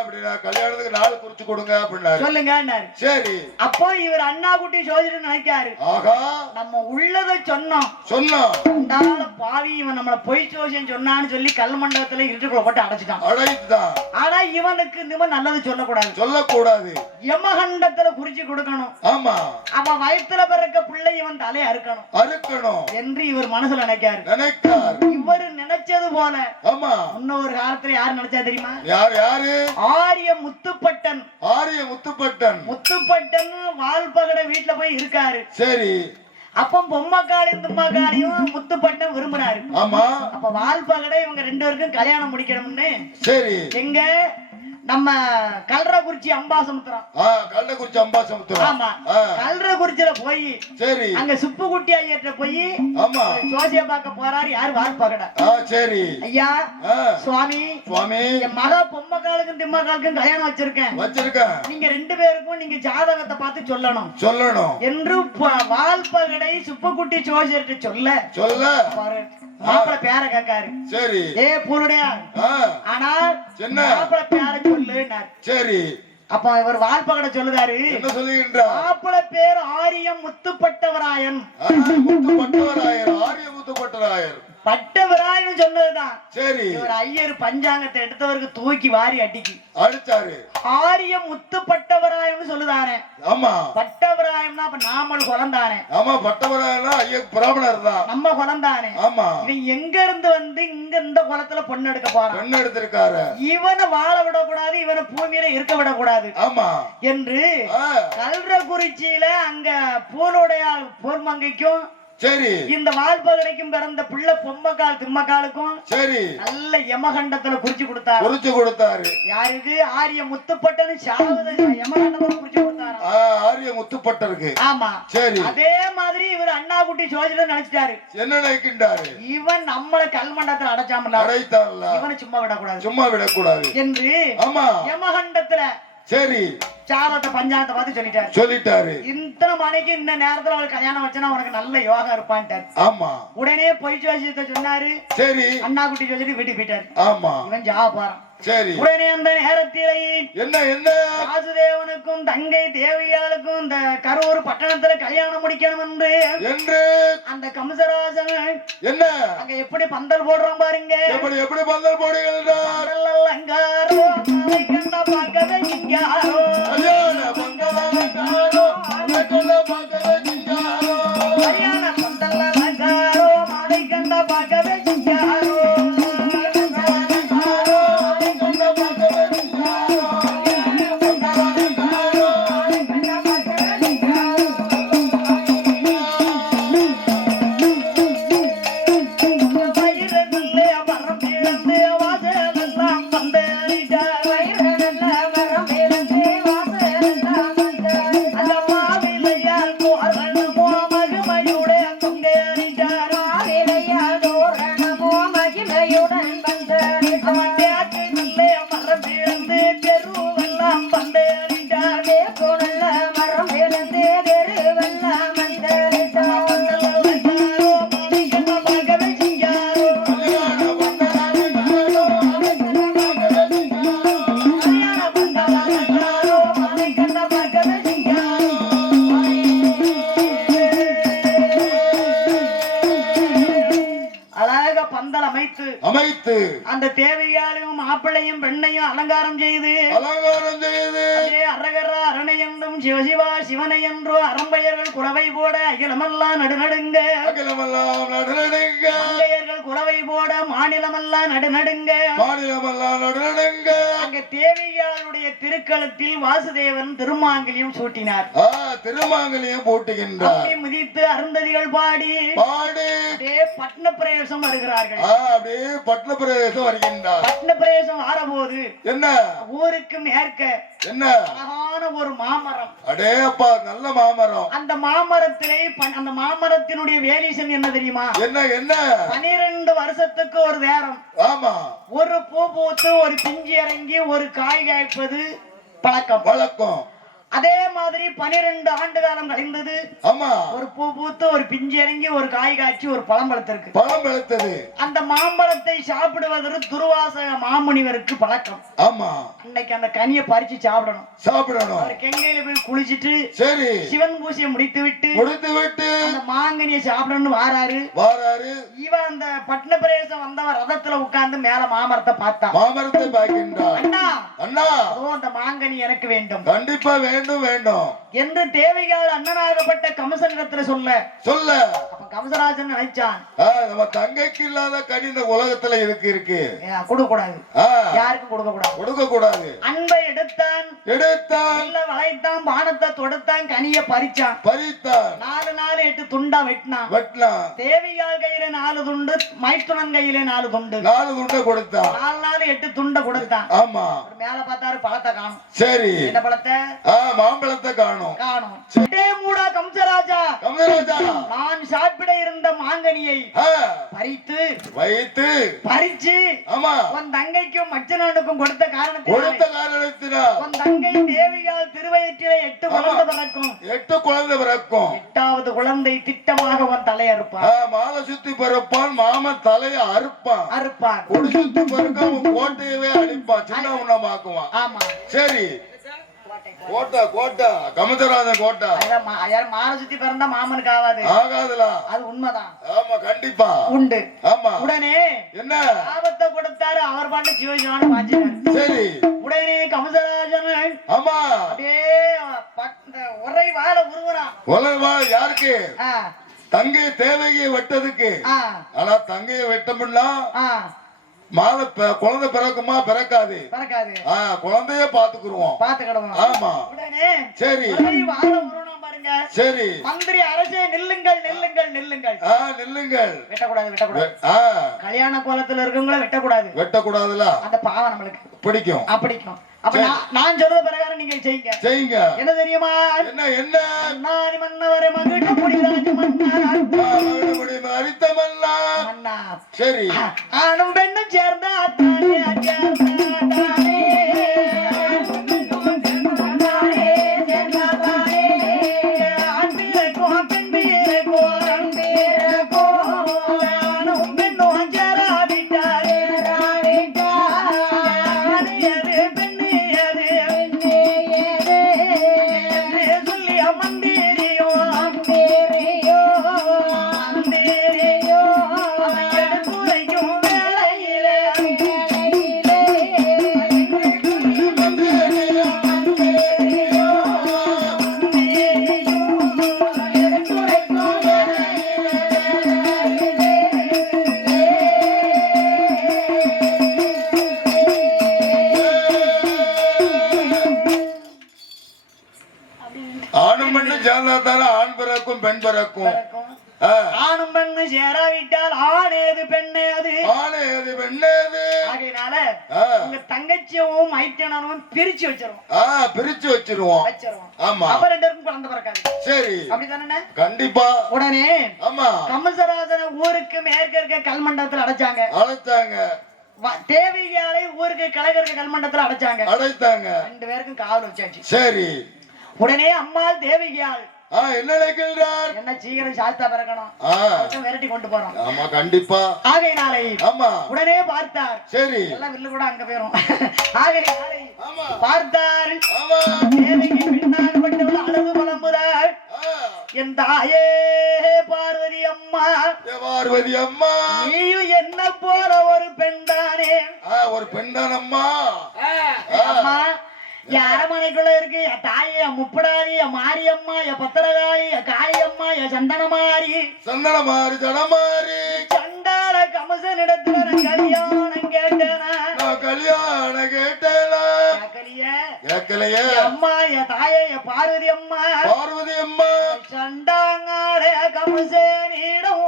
அப்படின்னா கல்யாணத்துக்கு நாள் குறிச்சு கொடுங்க அப்படின்னா சொல்லுங்க சரி அப்போ இவர் அண்ணா குட்டி ஜோதிடர் நினைக்காரு நம்ம உள்ளதை சொன்னோம் பாவி இவன் நம்மள பொய் ஜோசியம் சொன்னான்னு சொல்லி கல் மண்டபத்துல இருட்டுக்குள்ள போட்டு அடைச்சிட்டான் ஆனா இவனுக்கு இவன் நல்லது சொல்லக்கூடாது யமகண்டத்துல குறிச்சு கொடுக்கணும் ஆமா அவ வயித்துல பிறக்க பிள்ளை இவன் தலையை அறுக்கணும் என்று இவர் மனசுல நினைக்காரு இவரு நினைச்சது போல ஆமா இன்னொரு காலத்துல யாரு நினைச்சா தெரியுமா யாரு ஆரிய முத்துப்பட்டன் வால்பகட வீட்டுல போய் இருக்காரு சரி அப்ப பொம்மக்காளையும் தும்மாக்காளையும் முத்துப்பட்டம் விரும்பினாரு ஆமா அப்ப வால்பகடை இவங்க 2 பேருக்கும் கல்யாணம் முடிக்கணும்னு சரி எங்க நம்ம கல்றகுறிச்சி அம்பாசமுத்திரம் ஆமா கல்றகுறிச்சியில போய் சரி அங்க சுப்புக்குட்டி ஐயர்ட்ட போய் ஆமா ஜோசிய பார்க்க போறாரு யாரு வால்பகடை சரி ஐயா சுவாமி என் மக பொம்மக்காலுக்கும் திம்மக்காலுக்கும் கல்யாணம் வச்சிருக்கேன் நீங்க 2 பேருக்கும் நீங்க ஜாதகத்தை பார்த்து சொல்லணும் என்று வால்பகடை சுப்புக்குட்டி ஜோசியர்ட்ட சொல்ல பாரு மாப்பிள பேர கேட்காரு சரி பூருடையா ஆனா மாப்பிள பேர சொல்லுன்னாரு சரி அப்ப இவர் வால்பகட சொல்லுதாரு என்ன சொல்லுகின்றார் மாப்பிள பேர் ஆரியம் முத்துப்பட்டவராயன் பட்டவராயன் சொன்னதுதான் சரி இவர் ஐயர் பஞ்சாங்கத்தை எடுத்தவருக்கு தூக்கி வாரி அடிச்சாரு ஆரியம் முத்துப்பட்டவராயன் சொல்லுதானே ஆமா பட்டவராயம்னா அப்ப நாமல் குழந்தானே ஆமா பட்டவராயனா ஐயர் பிராமணர் தான் நம்ம குழந்தானே ஆமா இவன் எங்க இருந்து வந்து இங்க இந்த குளத்துல பொண்ணு எடுக்க போறான் பொண்ணு எடுத்திருக்காரு இவனை வாழ விடக்கூடாது இவனை பூமியில இருக்க விடக்கூடாது ஆமா என்று கல்றகுறிச்சியில அங்க பூனுடைய பூர்மங்கைக்கும் சரி இந்த வால்பகடைக்கும் பிறந்த பிள்ளை பொம்மக்கால் திம்மக்காலுக்கும் சரி நல்ல யமகண்டத்துல குறிச்சு கொடுத்தாரு. குறிச்சு கொடுத்தாரு யாருக்கு? ஆரிய முத்துப்பட்டன்னு சாவத யமகண்டத்துல குறிச்சு கொடுத்தாரு. ஆரிய முத்துப்பட்டருக்கு. ஆமா சரி. அதே மாதிரி இவர் அண்ணாக்குட்டி ஜோதிடர் நினைச்சிட்டாரு. என்ன நினைக்கின்றாரு? இவன் நம்மள கல்மண்டத்துல அடைச்சாமல, அடைத்தான்ல, இவனை சும்மா விடக்கூடாது, சும்மா விடக்கூடாது என்று ஆமா யமகண்டத்துல சரி சாபத்தை பஞ்சாயத்தை பார்த்து சொல்லிட்டாரு. இத்தனை மணிக்கு இந்த நேரத்துல அவளுக்கு கல்யாணம் வச்சனா உனக்கு நல்ல யோகா இருப்பான்ட்டாரு. ஆமா. உடனே பொய் ஜோசியத்தை சொன்னாரு. சரி. அண்ணாக்குட்டி ஜோசிட்டு வீட்டுக்கு போயிட்டாரு. ஆமா. இவன் ஜாப போறான். சரி. உடனே அந்த நேரத்திலே என்ன வாசுதேவனுக்கும் தங்கை தேவியாளுக்கும் இந்த கரூர் பட்டணத்துல கல்யாணம் முடிக்கணும் என்று அந்த கம்சராஜன் என்ன அங்க எப்படி பந்தல் போடுறான் பாருங்க. எப்படி பந்தல் போடுகிறார்? அலங்காரோ மாலை கண்ட பார்க்கவே இங்காரோ, கல்யாண பந்தலங்காரோ மாலை கண்ட பார்க்கவே இங்காரோ, கல்யாண பந்தல் அலங்காரோ மாலை கண்ட பார்க்கவே இங்காரோ, அமைத்து அந்த தேவையாளையும் மாப்பிள்ளையும் பெண்ணையும் அலங்காரம் செய்து அரகர அரணை என்றும் சிவசிவா சிவனை என்றோ அறம்பெயர்கள் குறவை போட அகிலமெல்லாம் நடுநடுங்க, குறவை போட மாநிலமெல்லாம் நடுநடுங்க, அங்க தேவையாளுடைய திருக்களத்தில் வாசுதேவன் திருமாங்கலியம் சூட்டினார். திருமாங்கலியம் போட்டுகின்றார். மிதித்து அருந்ததிகள் பாடி பட்ன பிரவேசம் வருகிறார்கள். பட்ன பிரவேசம் வருகின்றார். பட்ன பிரவேசம் ஆறபோது என்ன ஊருக்கு மேற்க என்ன அழகான ஒரு மாமரம். அடே அப்பா, நல்ல மாமரம். அந்த மாமரத்திலே அந்த மாமரத்தினுடைய வேலிசன் என்ன தெரியுமா? என்ன 12 வருஷத்துக்கு ஒரு நேரம். ஆமா. ஒரு பூ பூத்து ஒரு பிஞ்சு இறங்கி ஒரு காய் காய்ப்பது பழக்கம். அதே மாதிரி 12 ஆண்டு காலம் கழிந்தது. ஆமா. ஒரு பூ பூத்து ஒரு பிஞ்சு இறங்கி ஒரு காய் காய்ச்சி ஒரு பழம் பழுத்தது. அந்த மாம்பழத்தை சாப்பிடுவதற்கு துர்வாச மாமுனிவருக்கு பழக்கம். ஆமா. இன்னைக்கு அந்த கனியை பறிச்சு சாப்பிடணும். அவர் கெங்கையில போய் குளிச்சிட்டு சரி சிவன் பூஜையை முடித்து விட்டு அந்த மாங்கனியை சாப்பிடணும்னு வாராரு. இவன் அந்த பட்ன பிரவேசம் வந்தவன் ரதத்துல உட்கார்ந்து மேல மாமரத்தை பார்த்தான். மாமரத்தை பார்க்கின்றான். அண்ணா அந்த மாங்கனி எனக்கு வேண்டும். கண்டிப்பா வேண்டும் என்று தேவையால் அண்ணனாகப்பட்ட கம்சனிடத்துல சொல்ல அப்ப கம்சராஜன் நினைச்சான், நம்ம தங்கைக்கு இல்லாத கனி இந்த உலகத்துல இருக்கு கொடுக்க கூடாது, யாருக்கும் கொடுக்க கூடாது. அன்பை எடுத்தான் வளைத்தான், பானத்தை தொடுத்தான், கனியை பறிச்சான். 4 நாள் 8 துண்டா வெட்டினான். தேவியால் கையில 4 துண்டு, மைத்துனன் கையில 4 துண்டு கொடுத்தான். 4 நாள் 8 துண்டை கொடுத்தான். ஆமா. மேல பார்த்தாரு, பழத்தை காணும். சரி, என்ன பழத்தை? மாம்பழத்தை காணும். மூடா கம்சராஜா, நான் சாப்பிட இருந்த மாங்கனியை பறிச்சு உன் தங்கைக்கும் மச்சனனுக்கும் கொடுத்த காரணத்தினால் உன் தங்கை தேவியால் திருவயிற்றிலே 8 குழந்தை பிறக்கும். 8வது குழந்தை திட்டமாக உன் தலையை அறுப்பான். மாலை சுத்தி பிறப்பான், மாமன் தலையை அறுப்பான். கொடி சுத்தி பிறக்க உன் கோட்டையவே அழிப்பான், சின்ன உண்ணமாக்குவான். ஆமா. சரி, கோட்டை கமதராஜன் கோட்டை. மாலை சுத்தி பிறந்தா மாமனுக்கு ஆகாதுல, அது உண்மைதான். ஆமா, கண்டிப்பா உண்டு. ஆமா. உடனே என்ன ஆபத்தை கொடுத்தாரு, அவர் பாட்டு சிவசிவான பாஞ்சினார். சரி. உடனே கமதராஜன் ஆமா அப்படியே ஒரே வாழ உருவறான். யாருக்கு? தங்கை தேவையை வெட்டதுக்கு. ஆனா தங்கையை வெட்ட முடியல, மாலை குழந்தை பிறக்குமா பிறக்காது பறக்காது குழந்தைய பாத்துக்குருவோம் பாத்துக்கிடுவோம் ஆமா உடனே சரி உடனே வாழ உருவம் பாருங்க சரி மந்திரி அரசே நில்லுங்கள் நில்லுங்கள் நில்லுங்கள் நில்லுங்கள் வெட்டக்கூடாது வெட்டக்கூடாது கல்யாண கோலத்துல இருக்கவங்கள வெட்டக்கூடாது வெட்டக்கூடாதுல அந்த பாவம் நம்மளுக்கு பிடிக்கும் பிடிக்கும் அப்ப நான் சொல்றது பிரகாரம் நீங்க செய்யுங்க செய்யுங்க என்ன தெரியுமா என்ன என்ன நானி மன்னவரே மகிழ்ந்த புடிராஜ மன்னா அரித்த மன்னா மன்னா சரி ஆணும் பெண்ணும் சேர்ந்த அத்தானே அத்தானே ஆணும் பெண்ணு சேர்ந்தாத்தான ஆண் பிறக்கும் பெண் பிறக்கும் ஆணும் பெண்ணு சேராவிட்டால் ஆணேது பெண்ணேது ஆணேது பெண்ணேது ஆகையினால உங்க தங்கச்சியும் மைத்தனும் பிரிச்சு வச்சிருவோம் பிரிச்சு வச்சிருவோம் ஆமா அப்ப ரெண்டு பேருக்கும் குழந்தை பிறக்காது சரி அப்படிதானே கண்டிப்பா உடனே ஆமா கமசராசன ஊருக்கு மேற்க இருக்க கல்மண்டபத்தில் அடைச்சாங்க தேவிகாலை ஊருக்கு கிழக்கு இருக்க கல்மண்டபத்தில் அடைச்சாங்க ரெண்டு பேருக்கும் காவல் வச்சாச்சு சரி உடனே அம்மாள் தேவிகால் என்ன நினைக்கின்றார் என்ன சீக்கிரம் சாஸ்தா பிறக்கணும் விரட்டி கொண்டு போறோம் ஆமா கண்டிப்பா ஆகையினாலே ஆமா உடனே பார்த்தார் சரி எல்லாம் வில்லு கூட அங்க போயிரும் ஆகையினாலே ஆமா பார்த்தார் ஆமா தேவிக்கு பின்னாகப்பட்டவள் அழுது புலம்புறாள் என் தாயே பார்வதி அம்மா நீயும் என்ன போல ஒரு பெண் தானே ஒரு பெண் தான் அம்மா என் அரமனைக்குள்ள இருக்கு என் தாயே என் முப்படாரி என் மாரியம்மா என் பத்திரகாளி என் காளியம்மா என் சந்தனமாரி ஜனமாரி சண்டால கமசனிடத்துல நான் கல்யாணம் கேட்டேனா கேட்கலையே அம்மா என் தாயே என் பார்வதி அம்மா சண்டாங்கார கமசனிடம்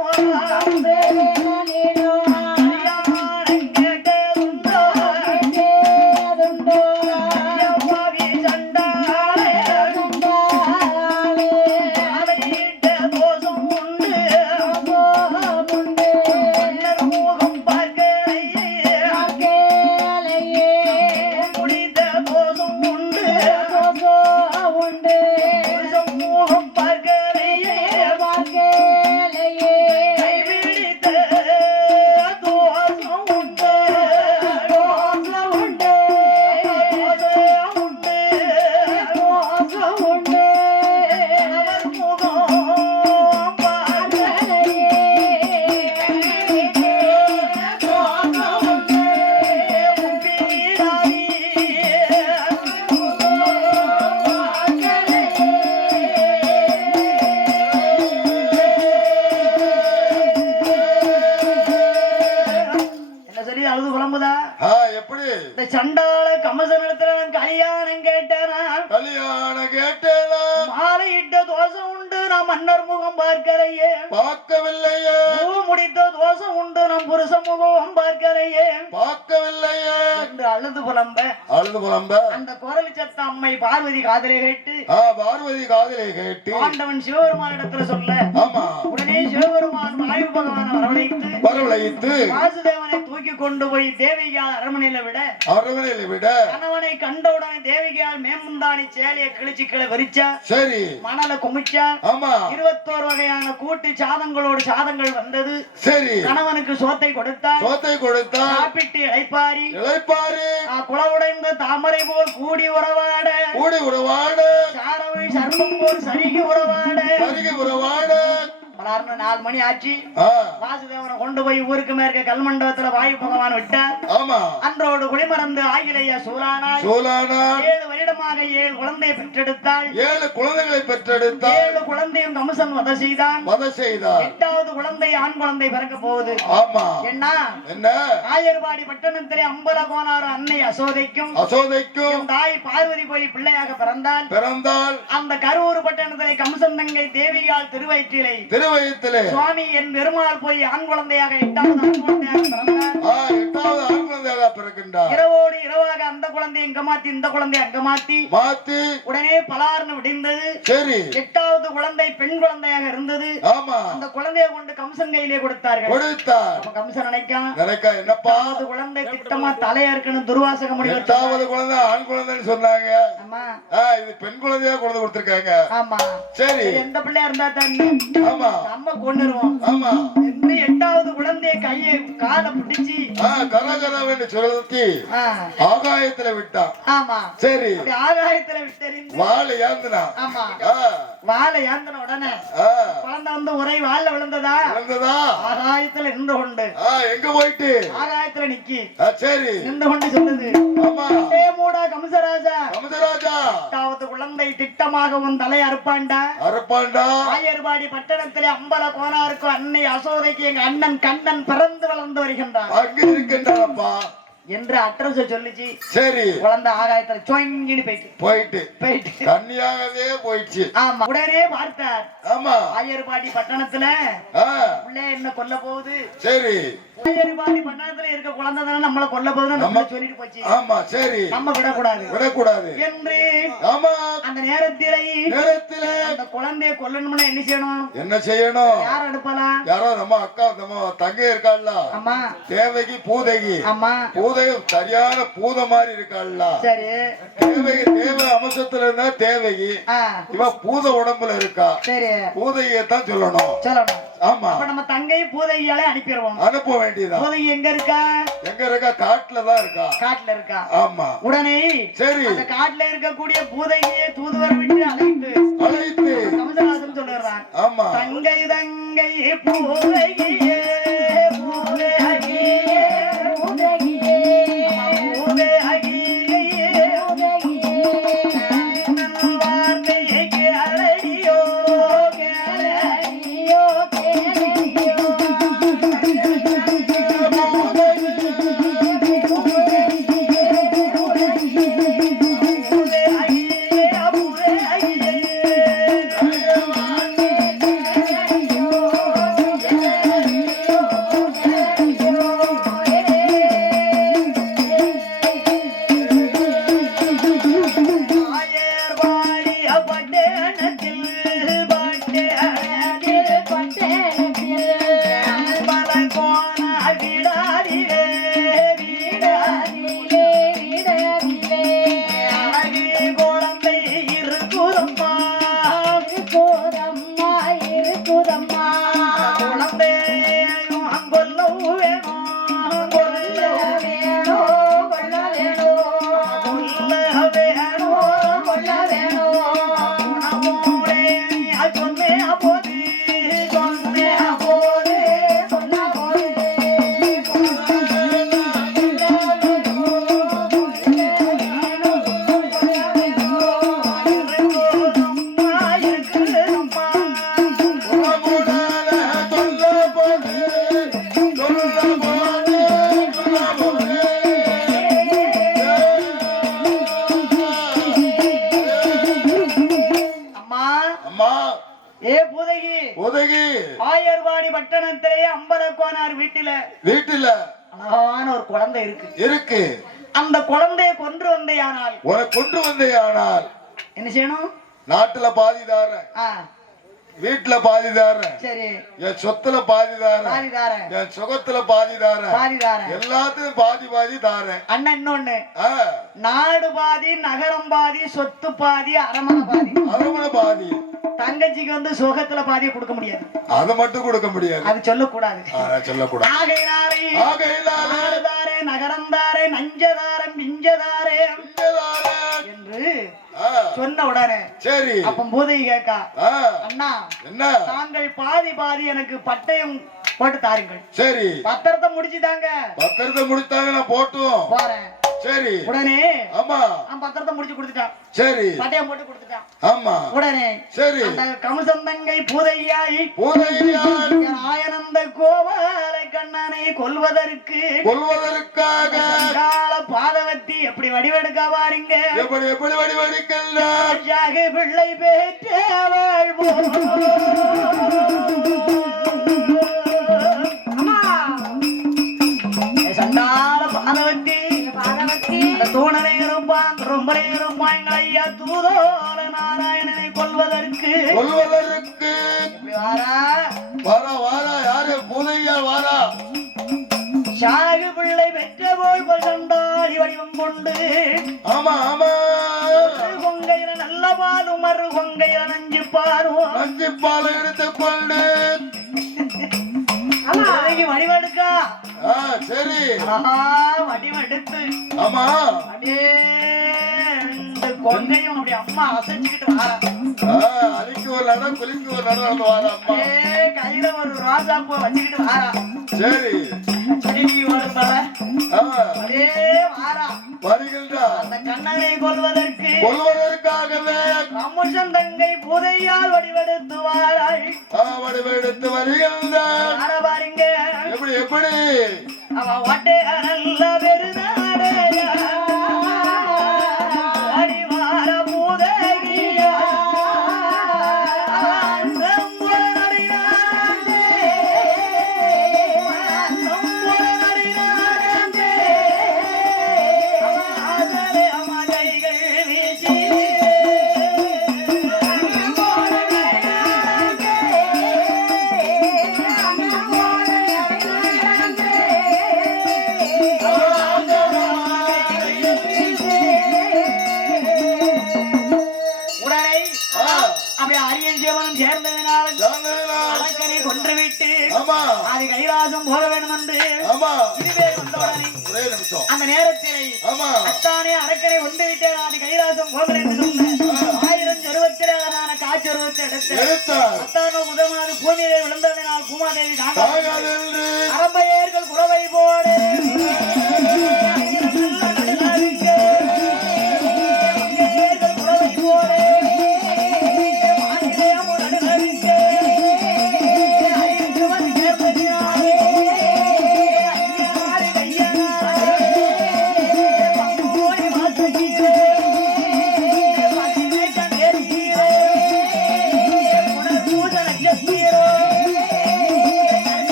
சண்டால கமசனிடத்துல நான் கல்யாணம் கேட்டேனா மாலையிட்ட தோசை உண்டு நான் மன்னர் முகம் பார்க்கவில்லையே முடித்த தோசை உண்டு நம் புருஷ முகம் பார்க்கவில்லையே என்று அழுது புலம்ப அந்த குரல் சத்த அம்மை பார்வதி காதலை கேட்டு ஆண்டவன் சிவபெருமானிடத்துல சொல்ல உடனே சிவபெருமான் வாயு பகவான் வரவழைத்து வாசுதேவனை தூக்கி கொண்டு போய் தேவிகால் அரண்மனையில விட கணவனை கண்டவுடனே தேவிகால் மேமுந்தானி சேலையை கிழிச்சு கீழே விரிச்சா சரி மணலை குமிச்சா 21 வகையான கூட்டு சாதங்கள் வந்தது சரி கணவனுக்கு சோத்தை கொடுத்தா சாப்பிட்டு இளைப்பாரி குளவுடைந்த தாமரை போல் கூடி உறவாட சாரவை சர்மம் போல் சருகி உறவாட 4 மணி ஆச்சு வாசுதேவனை கொண்டு போய் ஊருக்கு மேற்க கல்மண்டபத்துல வாயு பகவான் விட்டார் அன்றோடு குடிமறந்து ஆகிலையா சூலானா 7 வருட அதிகமாக 7 குழந்தையை பெற்றெடுத்தாள். 7 குழந்தைகளை பெற்றெடுத்தாள். 7 குழந்தையும் கம்சன் வதை செய்தான். 8வது குழந்தை ஆண் குழந்தை பிறக்க போகுது. ஆமா. என்ன ஆயர்வாடி பட்டணத்திலே அம்பல கோனார் அன்னை அசோதைக்கும் தாய் பார்வதி போய் பிள்ளையாக பிறந்தாள். அந்த கரூர் பட்டணத்திலே கம்சன் தங்கை தேவியால் திருவயிற்றிலே சுவாமி என் பெருமாள் போய் ஆண் குழந்தையாக 8வது ஆண் குழந்தையாக பிறக்கின்றார். இரவோடு இரவாக அந்த குழந்தை இங்க மாத்தி இந்த குழந்தை அங்க மாத்தி உடனே பலார்னு விடிந்தது. 8வது குழந்தை பெண் குழந்தையாக இருந்தது. அந்த குழந்தையை கொண்டு கம்சன் கையிலே கொடுத்தார்கள். கம்சன் நினைக்க என்னப்பா குழந்தை திட்டமா தலையா இருக்குன்னு துர்வாசக முடிவு. 8வது குழந்தை ஆண் குழந்தைன்னு சொன்னாங்க. இது பெண் குழந்தையா குழந்தை கொடுத்திருக்காங்க. ஆமா சரி எந்த பிள்ளையா இருந்தா தானே நம்ம கொண்டுருவோம். 8வது குழந்தைய கையை காலை பிடிச்சி கரகரவென்று சுழத்தி ஆகாயத்துல விட்டான். ஆமா சரி ஆகாயத்துல விட்டறிந்து வாழை ஏந்தினா. ஆமா வாழை ஏந்தின உடனே குழந்தை வந்து ஒரே வாழ விழுந்ததா ஆகாயத்துல நின்று கொண்டு எங்க போயிட்டு ஆகாயத்துல நிக்கி சரி நின்று கொண்டு சொல்லுது. ஆமா மூடா கம்சராஜா 8வது குழந்தை திட்டமாக உன் தலை அறுப்பாண்டா ஆயர்வாடி பட்டணத்திலே அம்பல கோனாருக்கு அன்னை அசோதைக்கு எங்க அண்ணன் கண்ணன் பிறந்து வளர்ந்து வருகின்றான் என்று அட்ரஸ் சொல்லிச்சு. சரி குழந்தை ஆகாயத்துல சொங்கின்னு போயிட்டு தண்ணியாகவே போயிடுச்சு. ஆமா உடனே பார்த்தார். ஆமா ஆயர்பாடி பட்டணத்துல பிள்ளை என்ன கொல்ல போகுது. சரி ஆயர்பாடி பட்டணத்துல இருக்க குழந்தை தானே நம்மள கொல்ல போகுதுன்னு நம்ம சொல்லிட்டு போச்சு. ஆமா சரி நம்ம விடக்கூடாது என்று. ஆமா அந்த நேரத்திலே அந்த குழந்தைய கொல்லணும்னா என்ன செய்யணும் யார் அனுப்பலாம்? யாரோ நம்ம அக்கா நம்ம தங்கை இருக்காள்ல. ஆமா தேவகி பூதகி. ஆமா சரியான பூத மாதிரி இருக்காள்ல. சரி தேவ அம்சத்துல இருந்தா தேவகி இவ பூத உடம்புல இருக்கா. சரி பூதையத்தான் சொல்லணும். ஆமா அப்ப நம்ம தங்கை பூதையாலே அனுப்ப வேண்டியதா. பூதை எங்க இருக்கா? காட்டுல தான் இருக்கா. ஆமா உடனே சரி அந்த காட்டுல இருக்கக்கூடிய பூதையை தூதுவர விட்டு அழைத்து கமலஹாசன் சொல்றான். ஆமா தங்கை பூதையே ஆயர்வாடி பட்டணத்திலே அம்பலக்கோனார் வீட்டில அழகான ஒரு குழந்தை இருக்கு. அந்த குழந்தையை கொன்று வந்தேயானால் என்ன செய்யணும்? நாட்டுல பாதிதாரன், வீட்டுல பாதிதாரன், சரி என் சொத்துல பாதிதாரன், என் சுகத்துல பாதிதாரன், எல்லாத்துக்கும் பாதி தாரேன். அண்ணன் இன்னொன்னு நாடு பாதி, நகரம் பாதி, சொத்து பாதி, அரமனை பாதி. தங்கச்சிக்கு வந்து சுகத்துல பாதியை கொடுக்க முடியாது. அதை மட்டும் கொடுக்க முடியாது. அது சொல்லக்கூடாது. ஆகையினாலே நகரந்தாரே நஞ்சதாரன் பிஞ்சதாரே என்று சொன்ன உடனே சரி அப்ப பூதை கேக்கா அண்ணா என்ன தாங்கள் பாதி எனக்கு பட்டயம் போட்டு தாருங்கள். சரி பத்திரத்தை முடிச்சுட்டாங்க நான் போறேன். சரி உடனே ஆமா அவன் பத்திரத்தை முடிச்சு கொடுத்துட்டான். சரி பட்டையம் போட்டு கொடுத்துட்டான். ஆமா உடனே சரி அந்த கமசந்தங்கை பூதையாய் பூதையால் ஆயனந்த கோபால கண்ணனை கொல்வதற்காக பாதவத்தி எப்படி வடிவெடுக்க பாருங்க. எப்படி எப்படி வடிவெடுக்கின்றார் பிள்ளை பெற்றவள் சண்டால பாதவத்தி தூணனை இருப்பான் ரொம்பனை இருப்பான் ஐயா தூதோல நாராயணனை கொல்வதற்கு வாரா யாரு பூதையா வாரா சாகு பிள்ளை பெற்ற போல் சண்டாடி வடிவம் கொண்டு ஆமா ஆமா கொங்கையில நல்ல பாலும் மறு கொங்கையில நஞ்சு பாலை எடுத்துக்கொண்டு வடிவெடுக்கா சரி வடிவெடுத்து ஆமா அப்படியே கொங்கையும் அப்படி அம்மா அசைச்சுக்கிட்டு வாரா. அன்னைக்கு ஒரு நடம் குளிக்கு ஒரு நடம் வாரா அம்மா கையில ஒரு ரோஜா பூ வச்சுக்கிட்டு வாரா. சரி வரும் அப்படியே வாரா வருகின்றா அந்த கண்ணனை கொல்வதற்காகவே கமுஷன் தங்கை புதையால் வடிவெடுத்து வாராய். வடிவெடுத்து வருகின்றார். பாருங்க எப்படி எப்படி அவன் ஓட்டே நல்ல பெருநாடையா அடிவார பூதகியா அது கைலாசம் போக வேண்டும் என்று அந்த நேரத்தில் அத்தானே அரக்கரை கொண்டு விட்டேன். அது கைலாசம் போகல என்று சொன்னேன். 1027 காட்சி எடுத்து அத்தான முதமாறு பூமியை விழுந்ததினால் பூமாதேவி அரம்பையர்கள் குறவை போடு